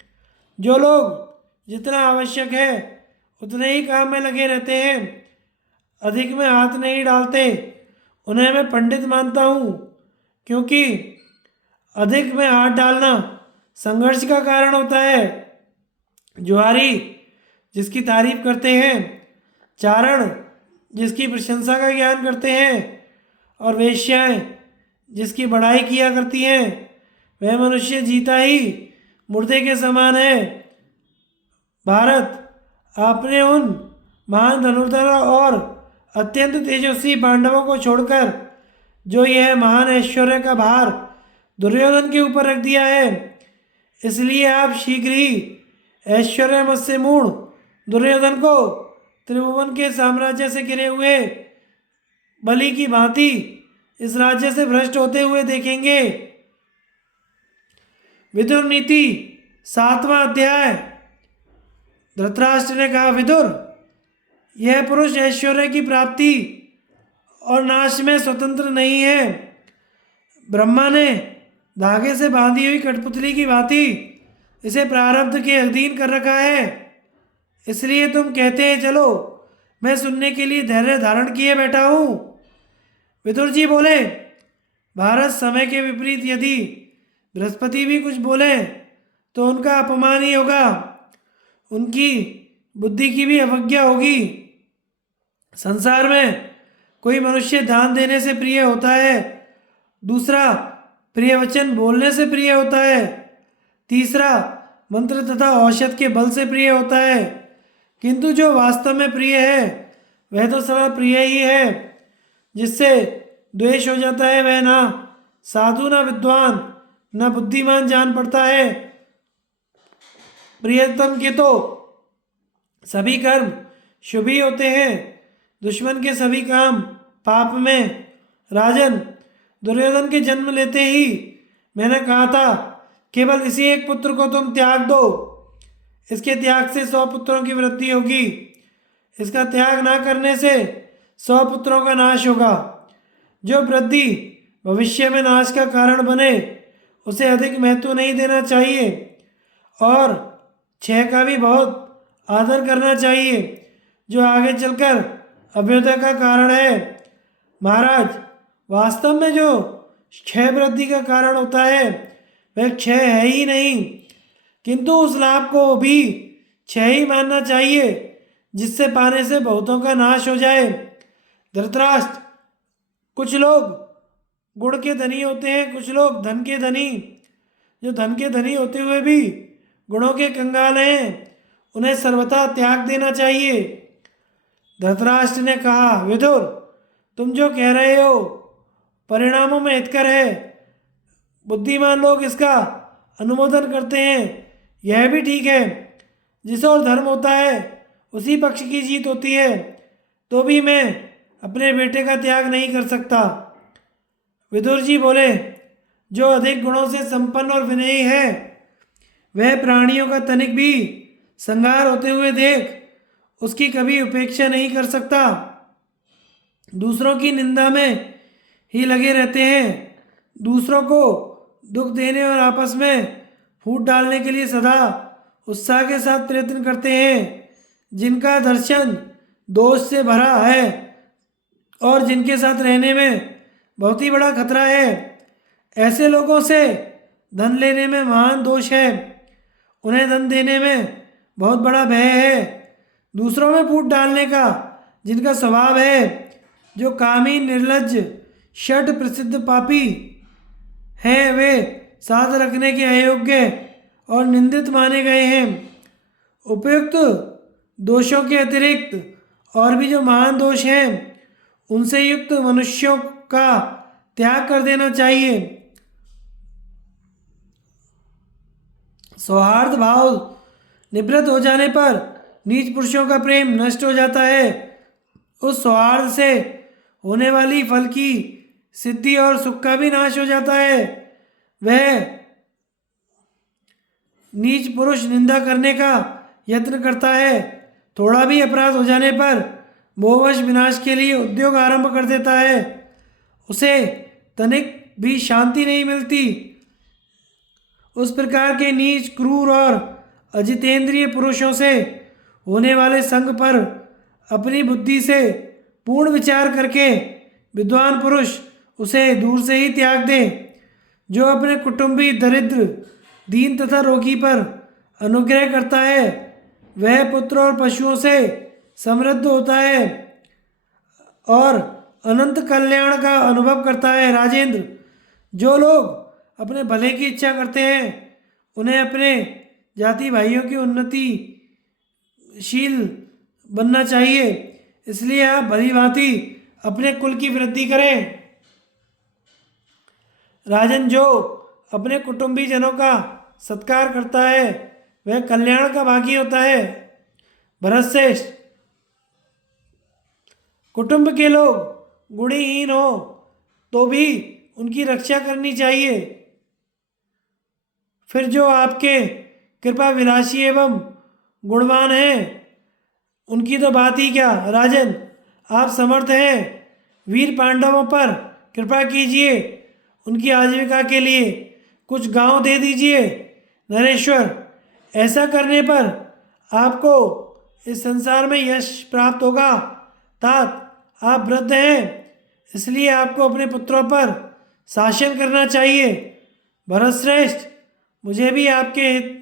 जो लोग जितना आवश्यक है उतने ही काम में लगे रहते हैं, अधिक में हाथ नहीं डालते, उन्हें मैं पंडित मानता हूँ, क्योंकि अधिक में हाथ डालना संघर्ष का कारण होता है। जुआरी, जिसकी तारीफ करते हैं, चारण, जिसकी प्रशंसा का ज्ञान करते हैं, और वेश्याएं, जिसकी बढ़ाई किया करती हैं, वह मनुष्य जीता ही मुर्दे के समान है। भारत, आपने उन महान धनुर्धर और अत्यंत तेजस्वी पांडवों को छोड़कर जो यह महान ऐश्वर्य का भार दुर्योधन के ऊपर रख दिया है, इसलिए आप शीघ्र ही ऐश्वर्य मद से मूढ़ दुर्योधन को त्रिभुवन के साम्राज्य से घिरे हुए बलि की भांति इस राज्य से भ्रष्ट होते हुए देखेंगे। विदुर नीति, 7वां अध्याय। धृतराष्ट्र ने कहा, विदुर, यह पुरुष ऐश्वर्य की प्राप्ति और नाश में स्वतंत्र नहीं है। ब्रह्मा ने धागे से बांधी हुई कठपुतली की भांति इसे प्रारब्ध के अधीन कर रखा है, इसलिए तुम कहते हैं चलो, मैं सुनने के लिए धैर्य धारण किए बैठा हूँ। विदुर जी बोले, भारत, समय के विपरीत यदि बृहस्पति भी कुछ बोले तो उनका अपमान ही होगा, उनकी बुद्धि की भी अवज्ञा होगी। संसार में कोई मनुष्य दान देने से प्रिय होता है, दूसरा प्रिय वचन बोलने से प्रिय होता है, तीसरा मंत्र तथा औषध के बल से प्रिय होता है, किंतु जो वास्तव में प्रिय है वह तो सदा प्रिय ही है। जिससे द्वेष हो जाता है वह ना साधु, ना विद्वान, ना बुद्धिमान जान पड़ता है। प्रियतम के तो सभी कर्म शुभ ही होते हैं, दुश्मन के सभी काम पाप में। राजन, दुर्योधन के जन्म लेते ही मैंने कहा था, केवल इसी एक पुत्र को तुम त्याग दो। इसके त्याग से 100 पुत्रों की वृद्धि होगी। इसका त्याग ना करने से 100 पुत्रों का नाश होगा। जो वृद्धि भविष्य में नाश का कारण बने उसे अधिक महत्व नहीं देना चाहिए और क्षय का भी बहुत आदर करना चाहिए जो आगे चलकर अभ्युदय का कारण है। महाराज, वास्तव में जो क्षय वृद्धि का कारण होता है वह क्षय है ही नहीं, किंतु उस लाभ को भी क्षय ही मानना चाहिए जिससे पाने से बहुतों का नाश हो जाए। धृतराष्ट्र, कुछ लोग गुण के धनी होते हैं, कुछ लोग धन के धनी। जो धन के धनी होते हुए भी गुणों के कंगाल हैं उन्हें सर्वथा त्याग देना चाहिए। धृतराष्ट्र ने कहा, विदुर, तुम जो कह रहे हो परिणामों में हितकर है। बुद्धिमान लोग इसका अनुमोदन करते हैं, यह भी ठीक है। जिस ओर धर्म होता है उसी पक्ष की जीत होती है। तो भी मैं अपने बेटे का त्याग नहीं कर सकता। विदुर जी बोले, जो अधिक गुणों से संपन्न और विनयी है वह प्राणियों का तनिक भी संहार होते हुए देख उसकी कभी उपेक्षा नहीं कर सकता। दूसरों की निंदा में ही लगे रहते हैं, दूसरों को दुख देने और आपस में फूट डालने के लिए सदा उत्साह के साथ प्रयत्न करते हैं, जिनका दर्शन दोष से भरा है और जिनके साथ रहने में बहुत ही बड़ा खतरा है। ऐसे लोगों से धन लेने में महान दोष है, उन्हें धन देने में बहुत बड़ा भय है। दूसरों में फूट डालने का जिनका स्वभाव है, जो कामी, निर्लज्ज, षट प्रसिद्ध पापी हैं, वे साथ रखने के अयोग्य और निंदित माने गए हैं। उपयुक्त दोषों के अतिरिक्त और भी जो महान दोष हैं उनसे युक्त मनुष्यों का त्याग कर देना चाहिए। सौहार्द भाव निवृत्त हो जाने पर नीच पुरुषों का प्रेम नष्ट हो जाता है। उस सौहार्द से होने वाली फल की सिद्धि और सुख का भी नाश हो जाता है। वह नीच पुरुष निंदा करने का यत्न करता है, थोड़ा भी अपराध हो जाने पर मोहवश विनाश के लिए उद्योग आरंभ कर देता है, उसे तनिक भी शांति नहीं मिलती। उस प्रकार के नीच, क्रूर और अजितेंद्रिय पुरुषों से होने वाले संग पर अपनी बुद्धि से पूर्ण विचार करके विद्वान पुरुष उसे दूर से ही त्याग दे। जो अपने कुटुंबी, दरिद्र, दीन तथा रोगी पर अनुग्रह करता है वह पुत्र और पशुओं से समृद्ध होता है और अनंत कल्याण का अनुभव करता है। राजेंद्र, जो लोग अपने भले की इच्छा करते हैं उन्हें अपने जाति भाइयों की उन्नतिशील बनना चाहिए, इसलिए आप भली भांति अपने कुल की वृद्धि करें। राजन, जो अपने कुटुंबी जनों का सत्कार करता है वह कल्याण का भागी होता है। भरतश्रेष्ठ, कुटुंब के लोग गुणहीन हो तो भी उनकी रक्षा करनी चाहिए, फिर जो आपके कृपा विलासी एवं गुणवान हैं उनकी तो बात ही क्या। राजन, आप समर्थ हैं, वीर पांडवों पर कृपा कीजिए, उनकी आजीविका के लिए कुछ गांव दे दीजिए। नरेश्वर, ऐसा करने पर आपको इस संसार में यश प्राप्त होगा। तात, आप वृद्ध हैं, इसलिए आपको अपने पुत्रों पर शासन करना चाहिए। भरतश्रेष्ठ, मुझे भी आपके हित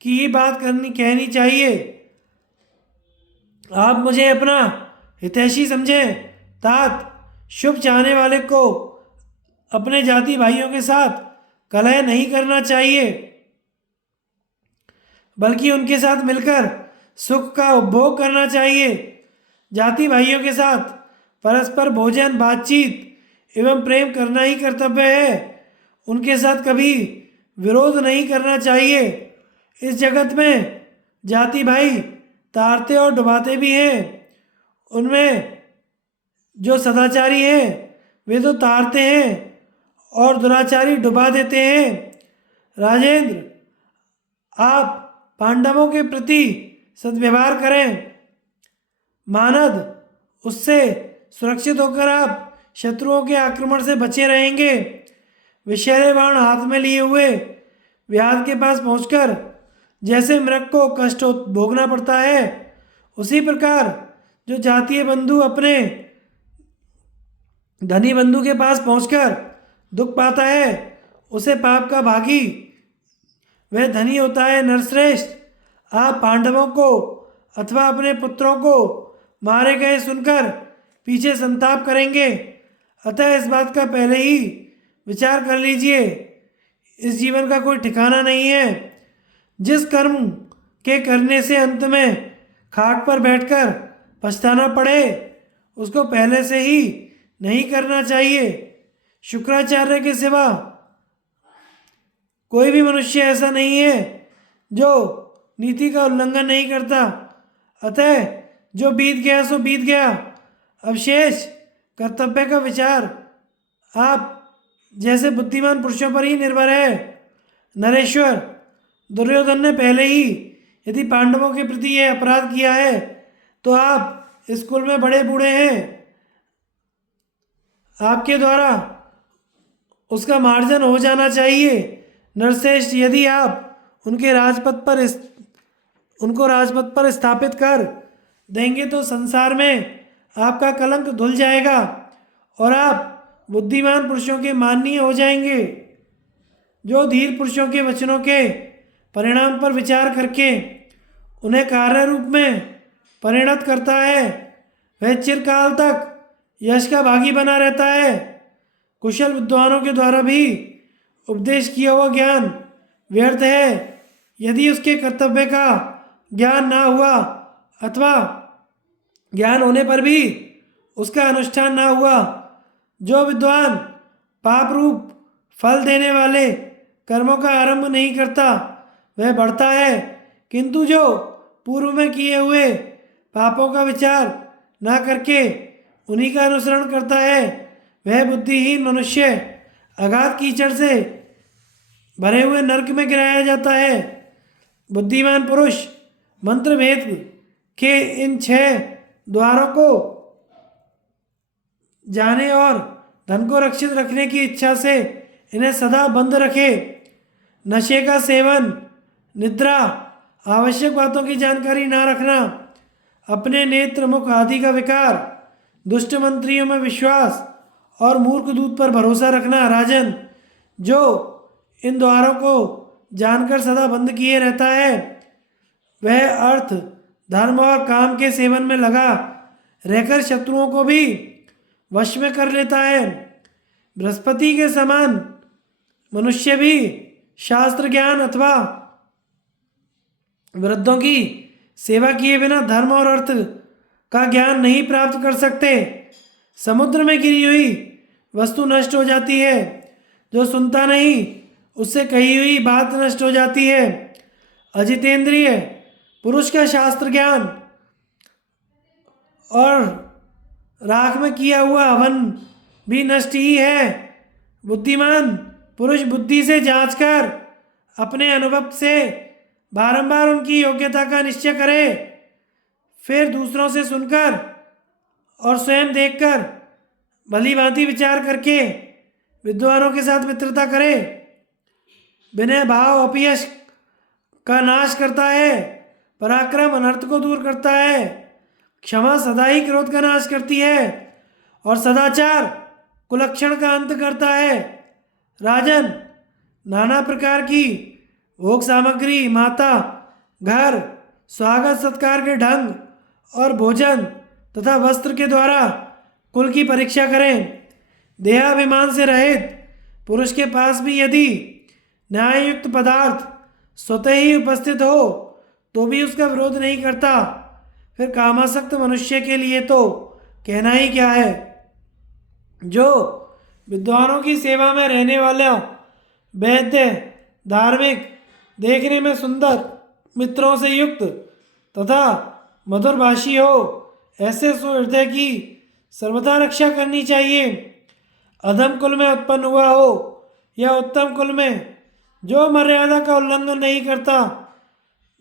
की ही बात कहनी चाहिए। आप मुझे अपना हितैषी समझें। तात, शुभ चाहने वाले को अपने जाति भाइयों के साथ कलह नहीं करना चाहिए, बल्कि उनके साथ मिलकर सुख का उपभोग करना चाहिए। जाति भाइयों के साथ परस्पर भोजन, बातचीत एवं प्रेम करना ही कर्तव्य है, उनके साथ कभी विरोध नहीं करना चाहिए। इस जगत में जाति भाई तारते और डुबाते भी हैं, उनमें जो सदाचारी हैं वे तो तारते हैं और दुराचारी डुबा देते हैं। राजेंद्र, आप पांडवों के प्रति सद्व्यवहार करें। मानद, उससे सुरक्षित होकर आप शत्रुओं के आक्रमण से बचे रहेंगे। विषैले बाण हाथ में लिए हुए व्याध के पास पहुंचकर जैसे मृग को कष्ट भोगना पड़ता है, उसी प्रकार जो जातीय बंधु अपने धनी बंधु के पास पहुंचकर दुख पाता है, उसे पाप का भागी वह धनी होता है। नरश्रेष्ठ, आप पांडवों को अथवा अपने पुत्रों को मारे गए सुनकर पीछे संताप करेंगे, अतः इस बात का पहले ही विचार कर लीजिए। इस जीवन का कोई ठिकाना नहीं है। जिस कर्म के करने से अंत में खाट पर बैठकर पछताना पड़े, उसको पहले से ही नहीं करना चाहिए। शुक्राचार्य के सिवा कोई भी मनुष्य ऐसा नहीं है जो नीति का उल्लंघन नहीं करता। अतः जो बीत गया सो बीत गया, अब शेष कर्तव्य का विचार आप जैसे बुद्धिमान पुरुषों पर ही निर्भर है। नरेश्वर, दुर्योधन ने पहले ही यदि पांडवों के प्रति यह अपराध किया है, तो आप इस कुल में बड़े बूढ़े हैं, आपके द्वारा उसका मार्जन हो जाना चाहिए। नरश्रेष्ठ, यदि आप उनको राजपथ पर स्थापित कर देंगे तो संसार में आपका कलंक धुल जाएगा और आप बुद्धिमान पुरुषों के माननीय हो जाएंगे। जो धीर पुरुषों के वचनों के परिणाम पर विचार करके उन्हें कार्य रूप में परिणत करता है, वह चिरकाल तक यश का भागी बना रहता है। कुशल विद्वानों के द्वारा भी उपदेश किया हुआ ज्ञान व्यर्थ है यदि उसके कर्तव्य का ज्ञान ना हुआ अथवा ज्ञान होने पर भी उसका अनुष्ठान ना हुआ। जो विद्वान पाप रूप फल देने वाले कर्मों का आरंभ नहीं करता, वह बढ़ता है, किंतु जो पूर्व में किए हुए पापों का विचार ना करके उन्हीं का अनुसरण करता है, वह बुद्धिहीन मनुष्य अगाध कीचड़ से भरे हुए नरक में गिराया जाता है। बुद्धिमान पुरुष मंत्र भेद के इन 6 द्वारों को जाने और धन को रक्षित रखने की इच्छा से इन्हें सदा बंद रखे। नशे का सेवन, निद्रा, आवश्यक बातों की जानकारी ना रखना, अपने नेत्र मुख आदि का विकार, दुष्ट मंत्रियों में विश्वास और मूर्ख दूत पर भरोसा रखना। राजन, जो इन द्वारों को जानकर सदा बंद किए रहता है, वह अर्थ, धर्म और काम के सेवन में लगा रहकर शत्रुओं को भी वश में कर लेता है। बृहस्पति के समान मनुष्य भी शास्त्र ज्ञान अथवा वृद्धों की सेवा किए बिना धर्म और अर्थ का ज्ञान नहीं प्राप्त कर सकते। समुद्र में गिरी हुई वस्तु नष्ट हो जाती है, जो सुनता नहीं उससे कही हुई बात नष्ट हो जाती है। अजितेंद्रिय पुरुष का शास्त्र ज्ञान और राख में किया हुआ हवन भी नष्ट ही है। बुद्धिमान पुरुष बुद्धि से जांचकर अपने अनुभव से बारंबार उनकी योग्यता का निश्चय करे, फिर दूसरों से सुनकर और स्वयं देखकर भली भांति विचार करके विद्वानों के साथ मित्रता करे। विनय भाव अपयश का नाश करता है, पराक्रम अनर्थ को दूर करता है, क्षमा सदा ही क्रोध का नाश करती है और सदाचार कुलक्षण का अंत करता है। राजन, नाना प्रकार की भोग सामग्री, माता, घर, स्वागत सत्कार के ढंग और भोजन तथा वस्त्र के द्वारा कुल की परीक्षा करें। देहाभिमान से रहित पुरुष के पास भी यदि न्याययुक्त पदार्थ स्वतः ही उपस्थित हो तो भी उसका विरोध नहीं करता, फिर कामासक्त मनुष्य के लिए तो कहना ही क्या है। जो विद्वानों की सेवा में रहने वाला वैद्य, धार्मिक, देखने में सुंदर, मित्रों से युक्त तथा मधुरभाषी हो, ऐसे सुहृदय की सर्वदा रक्षा करनी चाहिए। अधम कुल में उत्पन्न हुआ हो या उत्तम कुल में, जो मर्यादा का उल्लंघन नहीं करता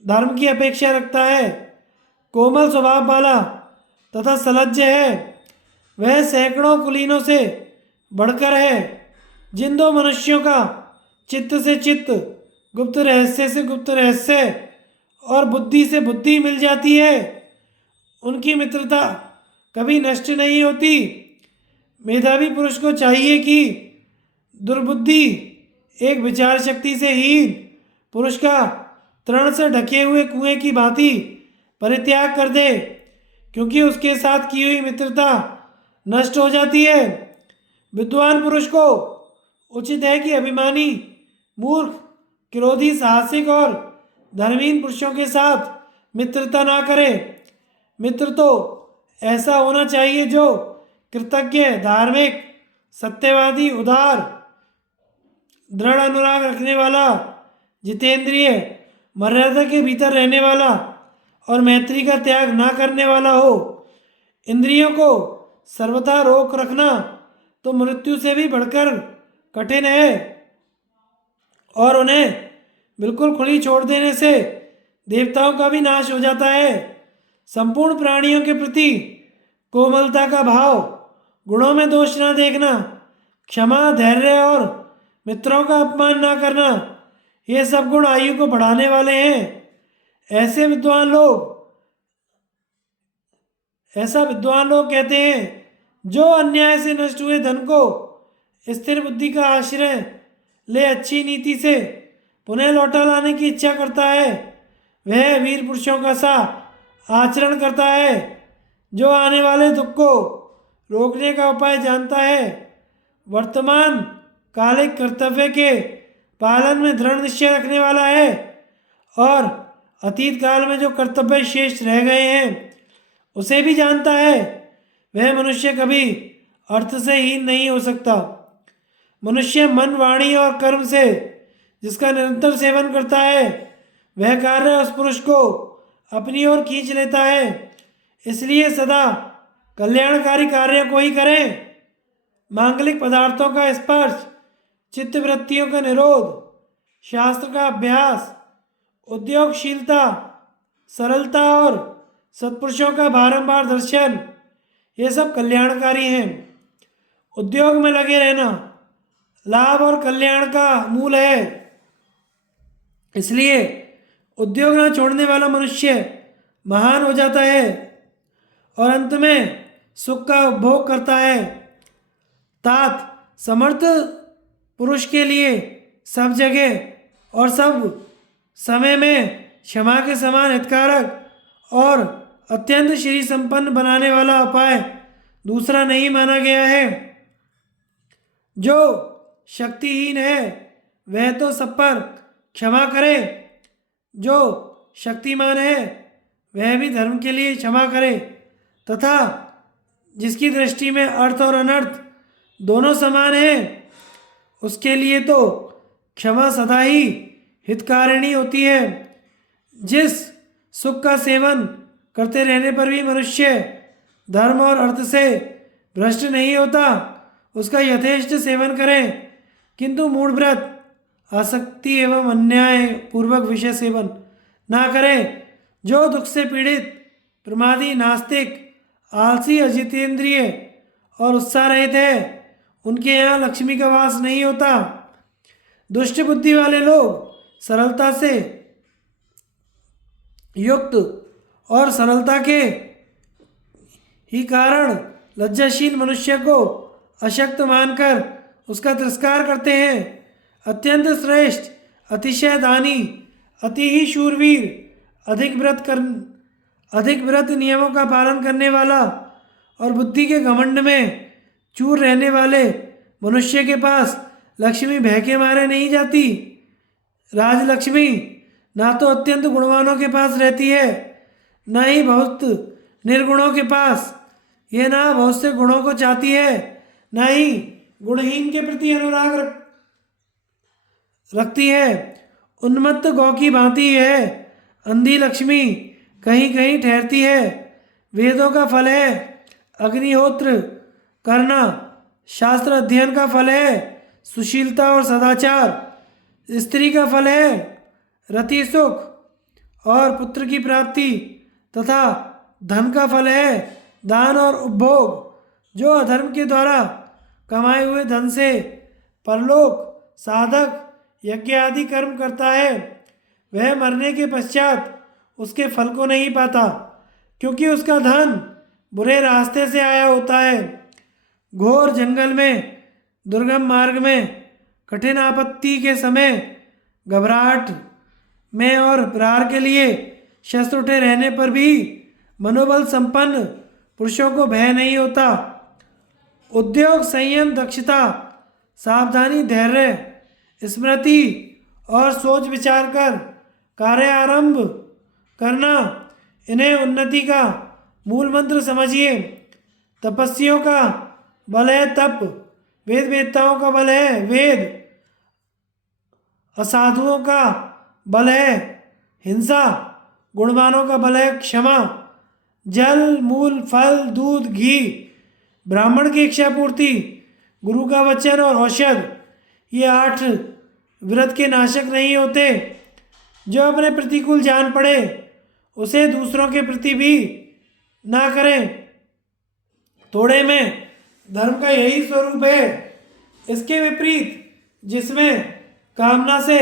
धर्म की अपेक्षा रखता है, कोमल स्वभाव वाला तथा सलज्ज है, वह सैकड़ों कुलीनों से बढ़कर है। जिन दो मनुष्यों का चित्त से चित्त, गुप्त रहस्य से गुप्त रहस्य और बुद्धि से बुद्धि मिल जाती है, उनकी मित्रता कभी नष्ट नहीं होती। मेधावी पुरुष को चाहिए कि दुर्बुद्धि एक विचार शक्ति से हीन पुरुष का तृण से ढके हुए कुएं की भांति परित्याग कर दे, क्योंकि उसके साथ की हुई मित्रता नष्ट हो जाती है। विद्वान पुरुष को उचित है कि अभिमानी, मूर्ख, क्रोधी, साहसिक और धर्महीन पुरुषों के साथ मित्रता ना करे। मित्र तो ऐसा होना चाहिए जो कृतज्ञ, धार्मिक, सत्यवादी, उदार, दृढ़ अनुराग रखने वाला, जितेंद्रिय, मर्यादा के भीतर रहने वाला और मैत्री का त्याग ना करने वाला हो। इंद्रियों को सर्वथा रोक रखना तो मृत्यु से भी बढ़कर कठिन है, और उन्हें बिल्कुल खुली छोड़ देने से देवताओं का भी नाश हो जाता है। संपूर्ण प्राणियों के प्रति कोमलता का भाव, गुणों में दोष ना देखना, क्षमा, धैर्य और मित्रों का अपमान ना करना, ये सब गुण आयु को बढ़ाने वाले हैं। ऐसा विद्वान लोग कहते हैं, जो अन्याय से नष्ट हुए धन को स्थिर बुद्धि का आश्रय ले अच्छी नीति से पुनः लौटा लाने की इच्छा करता है, वह वीर पुरुषों का सा आचरण करता है। जो आने वाले दुख को रोकने का उपाय जानता है, वर्तमान कालिक कर्तव्य के पालन में दृढ़ निश्चय रखने वाला है, और अतीत काल में जो कर्तव्य शेष रह गए हैं उसे भी जानता है, वह मनुष्य कभी अर्थ से हीन नहीं हो सकता। मनुष्य मन, वाणी और कर्म से जिसका निरंतर सेवन करता है, वह कार्य उस पुरुष को अपनी ओर खींच लेता है। इसलिए सदा कल्याणकारी कार्य को ही करें। मांगलिक पदार्थों का स्पर्श, चित्तवृत्तियों का निरोध, शास्त्र का अभ्यास, उद्योगशीलता, सरलता और सत्पुरुषों का बारंबार दर्शन, ये सब कल्याणकारी हैं। उद्योग में लगे रहना लाभ और कल्याण का मूल है। इसलिए उद्योग न छोड़ने वाला मनुष्य महान हो जाता है और अंत में सुख का उपभोग करता है। तात समर्थ पुरुष के लिए सब जगह और सब समय में क्षमा के समान हितकारक और अत्यंत श्री संपन्न बनाने वाला उपाय दूसरा नहीं माना गया है। जो शक्तिहीन है वह तो सब पर क्षमा करे, जो शक्तिमान है वह भी धर्म के लिए क्षमा करे, तथा जिसकी दृष्टि में अर्थ और अनर्थ दोनों समान हैं, उसके लिए तो क्षमा सदा ही हितकारिणी होती है। जिस सुख का सेवन करते रहने पर भी मनुष्य धर्म और अर्थ से भ्रष्ट नहीं होता, उसका यथेष्ट सेवन करें, किंतु मूढ़व्रत, आसक्ति एवं अन्याय पूर्वक विषय सेवन ना करें। जो दुख से पीड़ित, प्रमादी, नास्तिक, आलसी, अजितेंद्रिय और उत्साह रहित है, उनके यहाँ लक्ष्मी का वास नहीं होता। दुष्ट बुद्धि वाले लोग सरलता से युक्त और सरलता के ही कारण लज्जाशील मनुष्य को अशक्त मानकर उसका तिरस्कार करते हैं। अत्यंत श्रेष्ठ, अतिशय दानी, अति ही शूरवीर, अधिक व्रत नियमों का पालन करने वाला और बुद्धि के घमंड में चूर रहने वाले मनुष्य के पास लक्ष्मी भय के मारे नहीं जाती। राजलक्ष्मी ना तो अत्यंत गुणवानों के पास रहती है, न ही बहुत निर्गुणों के पास। यह ना बहुत से गुणों को चाहती है, न ही गुणहीन के प्रति अनुराग रखती है। उन्मत्त गौ की भांति है अंधी लक्ष्मी कहीं कहीं ठहरती है। वेदों का फल है अग्निहोत्र करना, शास्त्र अध्ययन का फल है सुशीलता और सदाचार, स्त्री का फल है रति सुख और पुत्र की प्राप्ति तथा धन का फल है दान और उपभोग। जो अधर्म के द्वारा कमाए हुए धन से परलोक साधक यज्ञ आदि कर्म करता है, वह मरने के पश्चात उसके फल को नहीं पाता, क्योंकि उसका धन बुरे रास्ते से आया होता है। घोर जंगल में, दुर्गम मार्ग में, कठिन आपत्ति के समय, घबराहट में और प्रहार के लिए शस्त्र उठे रहने पर भी मनोबल संपन्न पुरुषों को भय नहीं होता। उद्योग, संयम, दक्षता, सावधानी, धैर्य, स्मृति और सोच विचार कर कार्य आरंभ करना, इन्हें उन्नति का मूल मंत्र समझिए। तपस्वियों का बल है तप, वेद वेत्ताओं का बल है वेद, असाधुओं का बल है हिंसा, गुणवानों का बल है क्षमा। जल, मूल, फल, दूध, घी, ब्राह्मण की इच्छा पूर्ति, गुरु का वचन और औषध, ये 8 व्रत के नाशक नहीं होते। जो अपने प्रतिकूल जान पड़े उसे दूसरों के प्रति भी ना करें। थोड़े में धर्म का यही स्वरूप है। इसके विपरीत जिसमें कामना से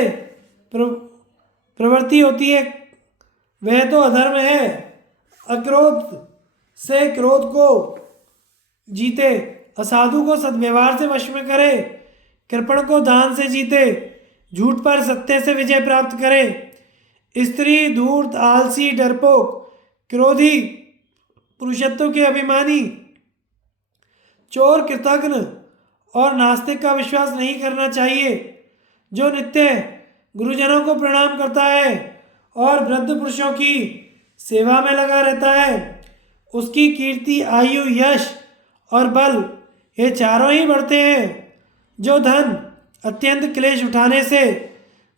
प्रवृत्ति होती है वह तो अधर्म है। अक्रोध से क्रोध को जीते, असाधु को सद्व्यवहार से वश में करे, कृपण को दान से जीते, झूठ पर सत्य से विजय प्राप्त करे। स्त्री, धूर्त, आलसी, डरपोक, क्रोधी, पुरुषत्व के अभिमानी, चोर, कृतघ्न और नास्तिक का विश्वास नहीं करना चाहिए। जो नित्य गुरुजनों को प्रणाम करता है और वृद्ध पुरुषों की सेवा में लगा रहता है, उसकी कीर्ति, आयु, यश और बल ये चारों ही बढ़ते हैं। जो धन अत्यंत क्लेश उठाने से,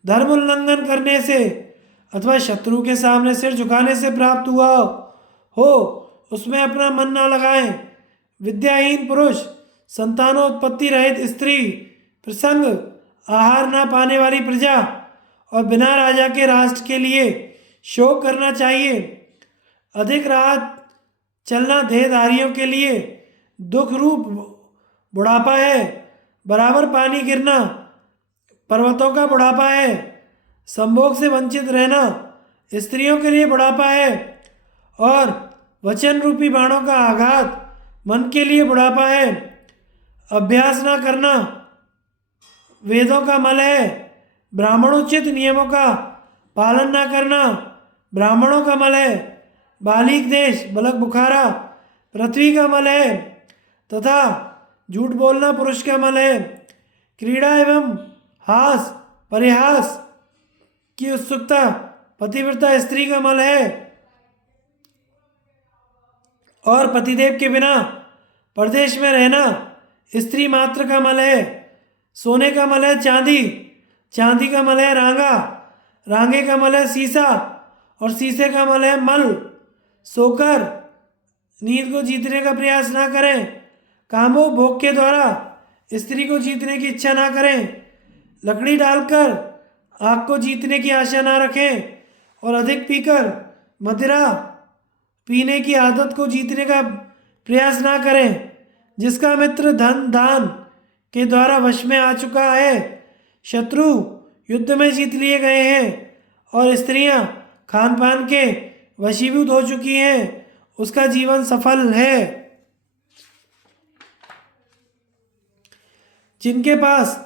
धर्म उल्लंघन करने से अथवा शत्रु के सामने सिर झुकाने से प्राप्त हुआ हो, उसमें अपना मन ना लगाएं। विद्याहीन पुरुष, संतानोत्पत्ति रहित स्त्री, प्रसंग आहार ना पाने वाली प्रजा और बिना राजा के राष्ट्र के लिए शोक करना चाहिए। अधिक रात चलना देहधारियों के लिए दुख रूप बुढ़ापा है। बराबर पानी गिरना पर्वतों का बुढ़ापा है। संभोग से वंचित रहना स्त्रियों के लिए बुढ़ापा है और वचन रूपी बाणों का आघात मन के लिए बुढ़ापा है। अभ्यास ना करना वेदों का मल है। ब्राह्मणोचित नियमों का पालन ना करना ब्राह्मणों का मल है। बालिक देश, बलक बुखारा पृथ्वी का मल है तथा झूठ बोलना पुरुष का मल है। क्रीड़ा एवं हास, परिहास की उत्सुकता पतिव्रता स्त्री का मल है और पतिदेव के बिना परदेश में रहना स्त्री मात्र का मल है। सोने का मल है चांदी, चांदी का मल है रांगा, रांगे का मल है सीसा और सीसे का मल है मल। सोकर नींद को जीतने का प्रयास ना करें। कामों भोग के द्वारा स्त्री को जीतने की इच्छा ना करें। लकड़ी डालकर आग को जीतने की आशा ना रखें और अधिक पीकर मदिरा पीने की आदत को जीतने का प्रयास ना करें। जिसका मित्र धन दान के द्वारा वश में आ चुका है, शत्रु युद्ध में जीत लिए गए हैं और स्त्रियां खान पान के वशीभूत हो चुकी हैं, उसका जीवन सफल है। जिनके पास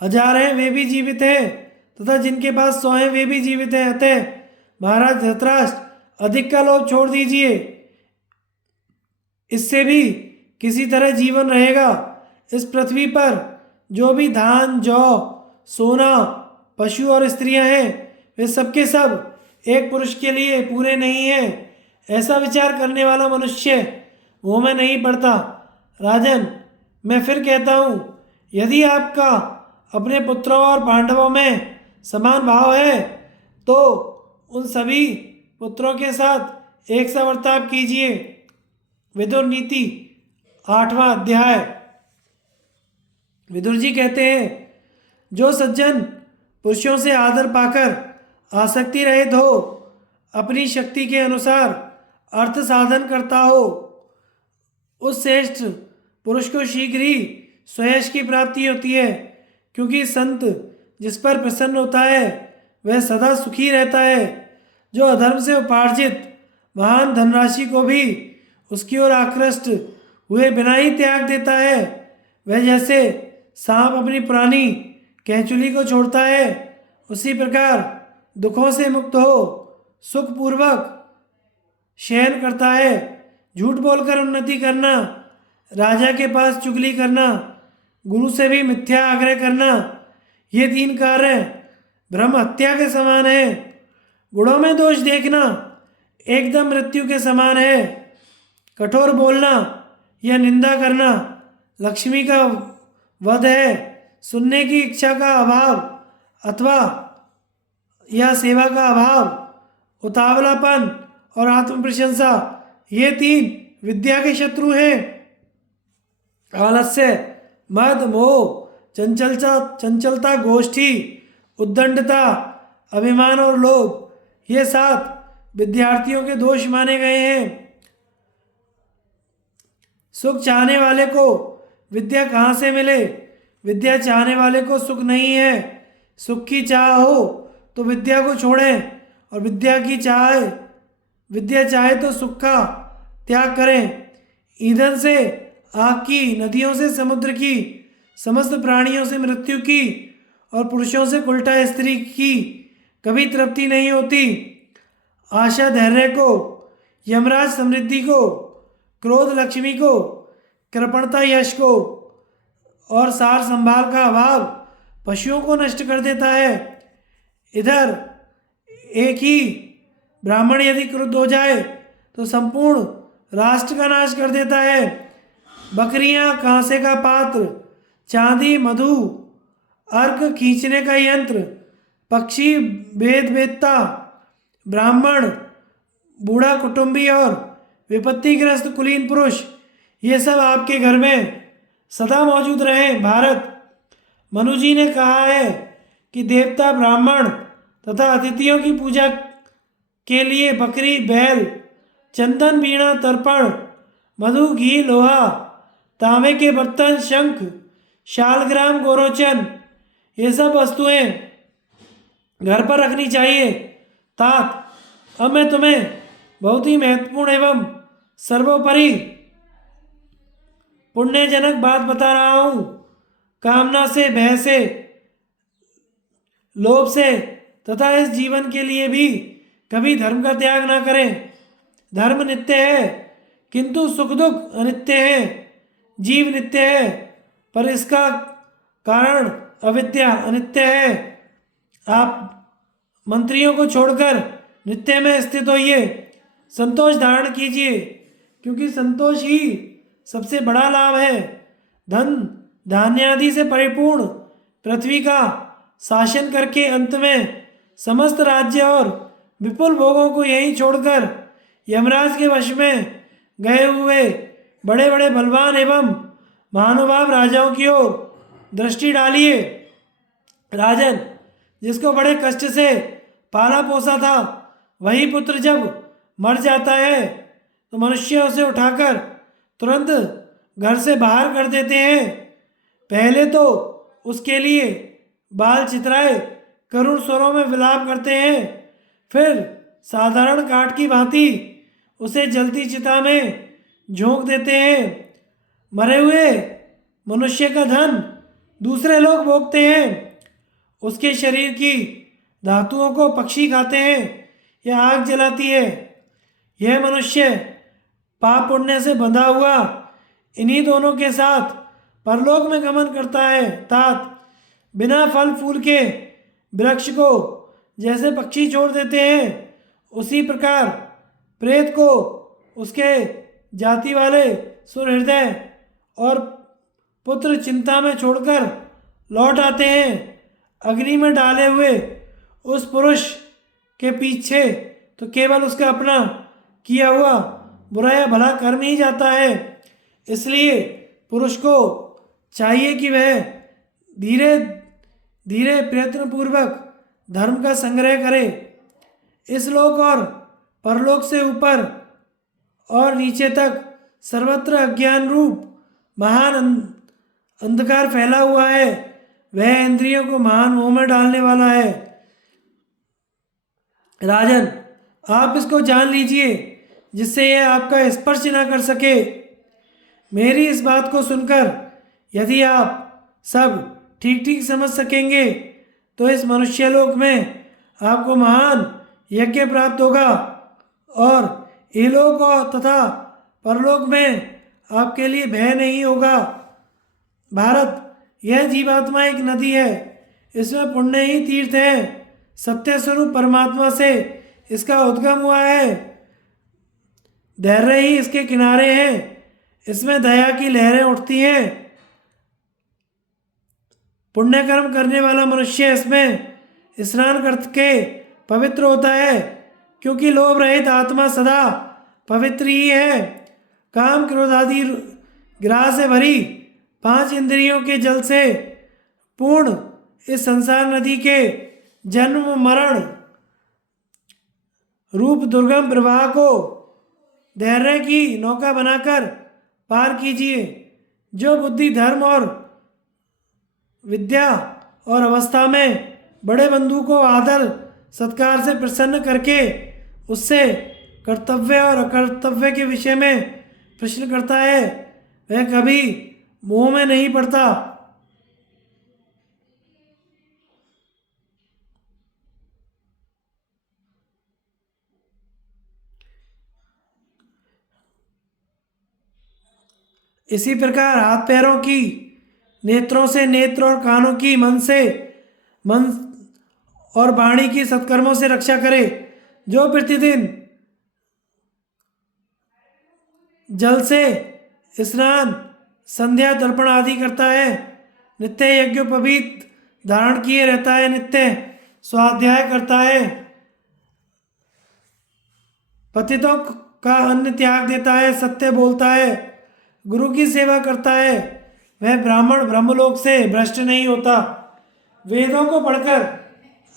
1000 हैं वे भी जीवित हैं तथा जिनके पास 100 हैं वे भी जीवित हैं। अतः महाराज धृतराष्ट्र अधिक का लोभ छोड़ दीजिए, इससे भी किसी तरह जीवन रहेगा। इस पृथ्वी पर जो भी धान, जौ, सोना, पशु और स्त्रियां हैं वे सबके सब एक पुरुष के लिए पूरे नहीं हैं। ऐसा विचार करने वाला मनुष्य मुँह में नहीं पड़ता। राजन, मैं फिर कहता हूँ, यदि आपका अपने पुत्रों और पांडवों में समान भाव है तो उन सभी पुत्रों के साथ एक सा वर्ताव कीजिए। विदुर नीति 8वां अध्याय। विदुर जी कहते हैं, जो सज्जन पुरुषों से आदर पाकर आसक्ति रहित हो, अपनी शक्ति के अनुसार अर्थ साधन करता हो, उस श्रेष्ठ पुरुष को शीघ्र ही स्वयश की प्राप्ति होती है। क्योंकि संत जिस पर प्रसन्न होता है वह सदा सुखी रहता है। जो अधर्म से उपार्जित महान धनराशि को भी उसकी ओर आकृष्ट हुए बिना ही त्याग देता है, वह जैसे सांप अपनी पुरानी कैंचुली को छोड़ता है, उसी प्रकार दुखों से मुक्त हो सुखपूर्वक शयन करता है। झूठ बोलकर उन्नति करना, राजा के पास चुगली करना, गुरु से भी मिथ्या आग्रह करना, ये 3 कार्य ब्रह्म हत्या के समान है। गुणों में दोष देखना एकदम मृत्यु के समान है। कठोर बोलना या निंदा करना लक्ष्मी का वध है। सुनने की इच्छा का अभाव अथवा या सेवा का अभाव, उतावलापन और आत्म प्रशंसा, ये 3 विद्या के शत्रु हैं। आलस्य, मद, मोह, चंचलता, गोष्ठी, उद्दंडता, अभिमान और लोभ, ये 7 विद्यार्थियों के दोष माने गए हैं। सुख चाहने वाले को विद्या कहाँ से मिले? विद्या चाहने वाले को सुख नहीं है। सुख की चाह हो तो विद्या को छोड़ें, और विद्या चाहे तो सुख का त्याग करें। ईंधन से आग की, नदियों से समुद्र की, समस्त प्राणियों से मृत्यु की और पुरुषों से उल्टा स्त्री की कभी तृप्ति नहीं होती। आशा धैर्य को, यमराज समृद्धि को, क्रोध लक्ष्मी को, कृपणता यश को और सार संभाल का अभाव पशुओं को नष्ट कर देता है। इधर एक ही ब्राह्मण यदि क्रुद्ध हो जाए तो संपूर्ण राष्ट्र का नाश कर देता है। बकरियां, कांसे का पात्र, चांदी, मधु, अर्क खींचने का यंत्र, पक्षी, वेदता, ब्राह्मण, बूढ़ा कुटुंबी और विपत्तिग्रस्त कुलीन पुरुष, ये सब आपके घर में सदा मौजूद रहें। भारत, मनु जी ने कहा है कि देवता, ब्राह्मण तथा अतिथियों की पूजा के लिए बकरी, बैल, चंदन, वीणा, तर्पण, मधु, घी, लोहा, तांबे के बर्तन, शंख, शालग्राम, गोरोचन, ये सब वस्तुएं घर पर रखनी चाहिए। तात, अब मैं तुम्हें बहुत ही महत्वपूर्ण एवं सर्वोपरि पुण्यजनक बात बता रहा हूँ। कामना से, भय से, लोभ से तथा इस जीवन के लिए भी कभी धर्म का त्याग ना करें। धर्म नित्य है किंतु सुख दुख अनित्य है। जीव नित्य है पर इसका कारण अविद्या अनित्य है। आप मंत्रियों को छोड़कर नित्य में स्थित होइए, संतोष धारण कीजिए, क्योंकि संतोष ही सबसे बड़ा लाभ है। धन धान्यादि से परिपूर्ण पृथ्वी का शासन करके अंत में समस्त राज्य और विपुल भोगों को यहीं छोड़कर यमराज के वश में गए हुए बड़े बड़े बलवान एवं महानुभाव राजाओं की ओर दृष्टि डालिए। राजन, जिसको बड़े कष्ट से पाला पोसा था, वही पुत्र जब मर जाता है तो मनुष्य उसे उठाकर तुरंत घर से बाहर कर देते हैं। पहले तो उसके लिए बाल चितराए करुण स्वरों में विलाप करते हैं, फिर साधारण काठ की भांति उसे जलती चिता में झोंक देते हैं। मरे हुए मनुष्य का धन दूसरे लोग भोगते हैं। उसके शरीर की धातुओं को पक्षी खाते हैं या आग जलाती है। यह मनुष्य पाप पुण्य से बंधा हुआ इन्हीं दोनों के साथ परलोक में गमन करता है। तात, बिना फल फूल के वृक्ष को जैसे पक्षी छोड़ देते हैं, उसी प्रकार प्रेत को उसके जाति वाले सुहृदय और पुत्र चिंता में छोड़कर लौट आते हैं। अग्नि में डाले हुए उस पुरुष के पीछे तो केवल उसका अपना किया हुआ बुरा या भला कर्म ही जाता है। इसलिए पुरुष को चाहिए कि वह धीरे धीरे प्रयत्नपूर्वक धर्म का संग्रह करे। इस लोक और परलोक से ऊपर और नीचे तक सर्वत्र अज्ञान रूप महान अंधकार फैला हुआ है। वह इंद्रियों को महान मोह में डालने वाला है। राजन, आप इसको जान लीजिए जिससे यह आपका स्पर्श ना कर सके। मेरी इस बात को सुनकर यदि आप सब ठीक ठीक समझ सकेंगे तो इस मनुष्यलोक में आपको महान यज्ञ प्राप्त होगा और इहलोक और तथा परलोक में आपके लिए भय नहीं होगा। भारत, यह जीवात्मा एक नदी है। इसमें पुण्य ही तीर्थ है। सत्य स्वरूप परमात्मा से इसका उद्गम हुआ है। धैर्य ही इसके किनारे हैं। इसमें दया की लहरें उठती हैं। पुण्य कर्म करने वाला मनुष्य इसमें स्नान करके पवित्र होता है, क्योंकि लोभ रहित आत्मा सदा पवित्र ही है। काम क्रोध आदि ग्राह से भरी 5 इंद्रियों के जल से पूर्ण इस संसार नदी के जन्म मरण रूप दुर्गम प्रवाह को धैर्य की नौका बनाकर पार कीजिए। जो बुद्धि धर्म और विद्या और अवस्था में बड़े बंधु को आदर सत्कार से प्रसन्न करके उससे कर्तव्य और अकर्तव्य के विषय में प्रश्न करता है, वह कभी मोह में नहीं पड़ता। इसी प्रकार हाथ पैरों की, नेत्रों से नेत्र और कानों की मन से मन और वाणी की सत्कर्मों से रक्षा करे। जो प्रतिदिन जल से स्नान संध्या तर्पण आदि करता है, नित्य यज्ञोपवीत धारण किए रहता है, नित्य स्वाध्याय करता है, पतितों का अन्न त्याग देता है, सत्य बोलता है, गुरु की सेवा करता है, वह ब्राह्मण ब्रह्मलोक से भ्रष्ट नहीं होता। वेदों को पढ़कर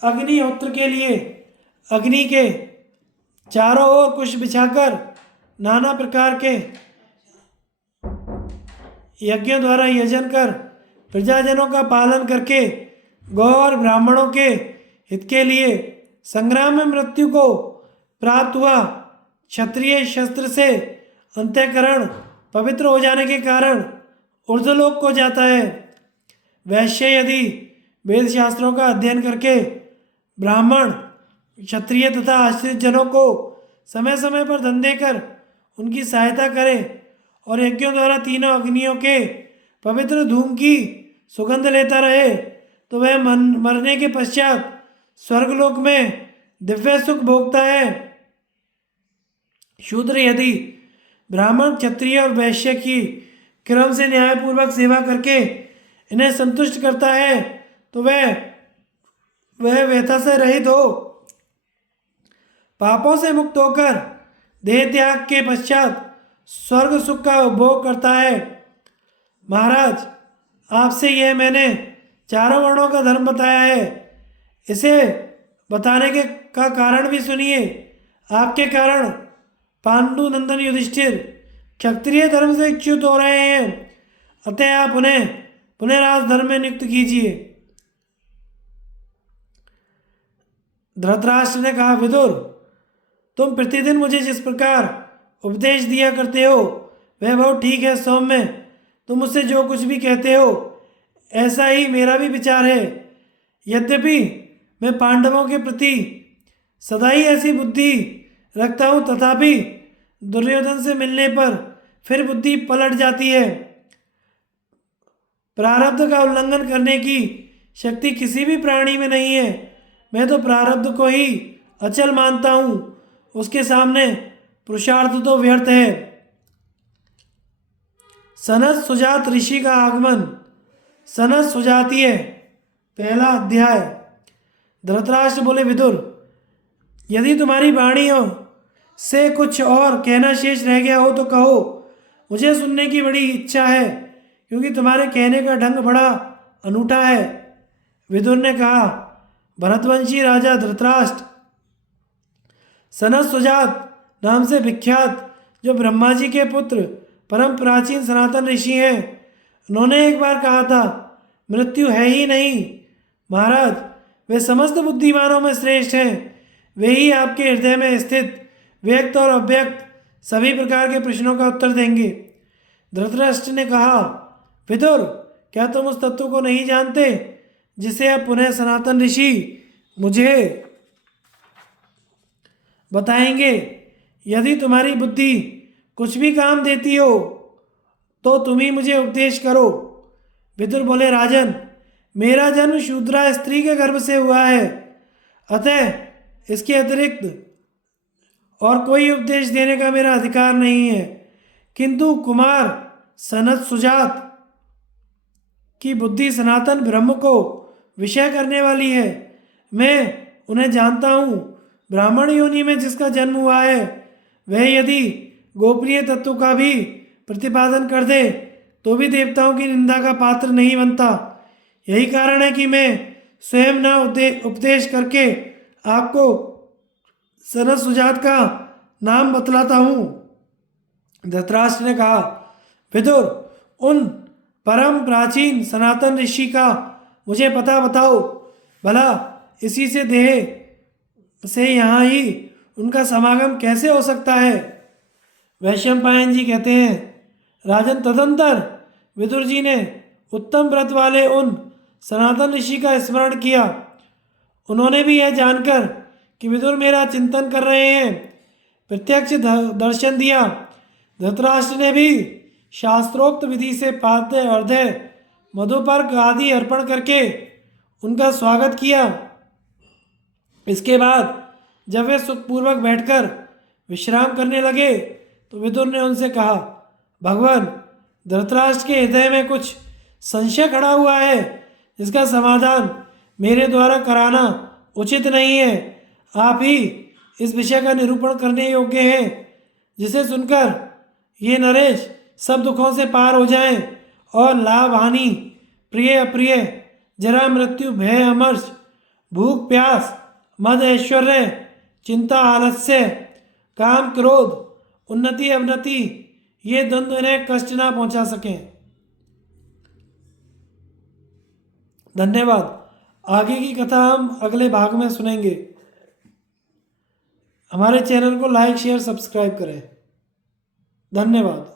अग्निहोत्र के लिए अग्नि के चारों ओर कुश बिछाकर नाना प्रकार के यज्ञों द्वारा यजन कर प्रजाजनों का पालन करके गौ और ब्राह्मणों के हित के लिए संग्राम में मृत्यु को प्राप्त हुआ। क्षत्रिय शस्त्र से अंतःकरण पवित्र हो जाने के कारण ऊर्ध्वलोक को जाता है। वैश्य यदि वेद शास्त्रों का अध्ययन करके ब्राह्मण क्षत्रिय तथा आश्रित जनों को समय समय पर धन देकर उनकी सहायता करे और यज्ञों द्वारा तीनों अग्नियों के पवित्र धूम की सुगंध लेता रहे, तो वह मरने के पश्चात स्वर्गलोक में दिव्य सुख भोगता है। शूद्र यदि ब्राह्मण क्षत्रिय और वैश्य की क्रम से न्यायपूर्वक सेवा करके इन्हें संतुष्ट करता है तो वह व्यथा से रहित हो पापों से मुक्त होकर देह त्याग के पश्चात स्वर्ग सुख का उपभोग करता है। महाराज, आपसे यह मैंने चारों वर्णों का धर्म बताया है। इसे बताने के का कारण भी सुनिए। आपके कारण पांडु नंदन युधिष्ठिर क्षत्रिय धर्म से च्युत हो रहे हैं, अतः आप उन्हें पुनः राजधर्म में नियुक्त कीजिए। धृतराष्ट्र ने कहा, विदुर, तुम प्रतिदिन मुझे जिस प्रकार उपदेश दिया करते हो वह बहुत ठीक है। सौम्य, तुम मुझसे जो कुछ भी कहते हो ऐसा ही मेरा भी विचार है। यद्यपि मैं पांडवों के प्रति सदा ही ऐसी बुद्धि रखता हूँ, तथापि दुर्योधन से मिलने पर फिर बुद्धि पलट जाती है। प्रारब्ध का उल्लंघन करने की शक्ति किसी भी प्राणी में नहीं है। मैं तो प्रारब्ध को ही अचल मानता हूँ, उसके सामने पुरुषार्थ तो व्यर्थ है। सनत सुजात ऋषि का आगमन। सनत सुजातीय, पहला अध्याय। धृतराष्ट्र बोले, विदुर, यदि तुम्हारी वाणियों से कुछ और कहना शेष रह गया हो तो कहो, मुझे सुनने की बड़ी इच्छा है, क्योंकि तुम्हारे कहने का ढंग बड़ा अनूठा है। विदुर ने कहा, भरतवंशी राजा धृतराष्ट्र सनत सुजात नाम से विख्यात, जो ब्रह्मा जी के पुत्र परम प्राचीन सनातन ऋषि हैं, उन्होंने एक बार कहा था, मृत्यु है ही नहीं। महाराज, वे समस्त बुद्धिमानों में श्रेष्ठ हैं। वे ही आपके हृदय में स्थित व्यक्त और अव्यक्त सभी प्रकार के प्रश्नों का उत्तर देंगे। धृतराष्ट्र ने कहा, विदुर, क्या तुम उस तत्व को नहीं जानते जिसे अब पुनः सनातन ऋषि मुझे बताएंगे? यदि तुम्हारी बुद्धि कुछ भी काम देती हो तो तुम ही मुझे उपदेश करो। विदुर बोले, राजन, मेरा जन्म शूद्रा स्त्री के गर्भ से हुआ है, अतः इसके अतिरिक्त और कोई उपदेश देने का मेरा अधिकार नहीं है। किंतु कुमार सनत सुजात की बुद्धि सनातन ब्रह्म को विषय करने वाली है। मैं उन्हें जानता हूँ। ब्राह्मण योनि में जिसका जन्म हुआ है, वह यदि गोपनीय तत्व का भी प्रतिपादन कर दे तो भी देवताओं की निंदा का पात्र नहीं बनता। यही कारण है कि मैं स्वयं न उपदेश करके आपको सनत सुजात का नाम बतलाता हूँ। धृतराष्ट्र ने कहा, विदुर, उन परम प्राचीन सनातन ऋषि का मुझे पता बताओ। भला इसी से देह से यहाँ ही उनका समागम कैसे हो सकता है? वैशंपायन जी कहते हैं, राजन, तदंतर विदुर जी ने उत्तम व्रत वाले उन सनातन ऋषि का स्मरण किया। उन्होंने भी यह जानकर कि विदुर मेरा चिंतन कर रहे हैं, प्रत्यक्ष दर्शन दिया। धृतराष्ट्र ने भी शास्त्रोक्त विधि से पाद्य, अर्घ्य, मधुपर्क आदि अर्पण करके उनका स्वागत किया। इसके बाद जब वे सुखपूर्वक बैठकर विश्राम करने लगे तो विदुर ने उनसे कहा, भगवान, धृतराष्ट्र के हृदय में कुछ संशय खड़ा हुआ है, जिसका समाधान मेरे द्वारा कराना उचित नहीं है। आप ही इस विषय का निरूपण करने योग्य हैं, जिसे सुनकर ये नरेश सब दुखों से पार हो जाएं और लाभ हानि, प्रिय अप्रिय, जरा मृत्यु, भय अमर्ष, भूख प्यास, मद ऐश्वर्य, चिंता आलस्य, काम क्रोध, उन्नति अवनति, ये द्वंद्व इन्हें कष्ट ना पहुंचा सकें। धन्यवाद। आगे की कथा हम अगले भाग में सुनेंगे। हमारे चैनल को लाइक, शेयर, सब्सक्राइब करें। धन्यवाद।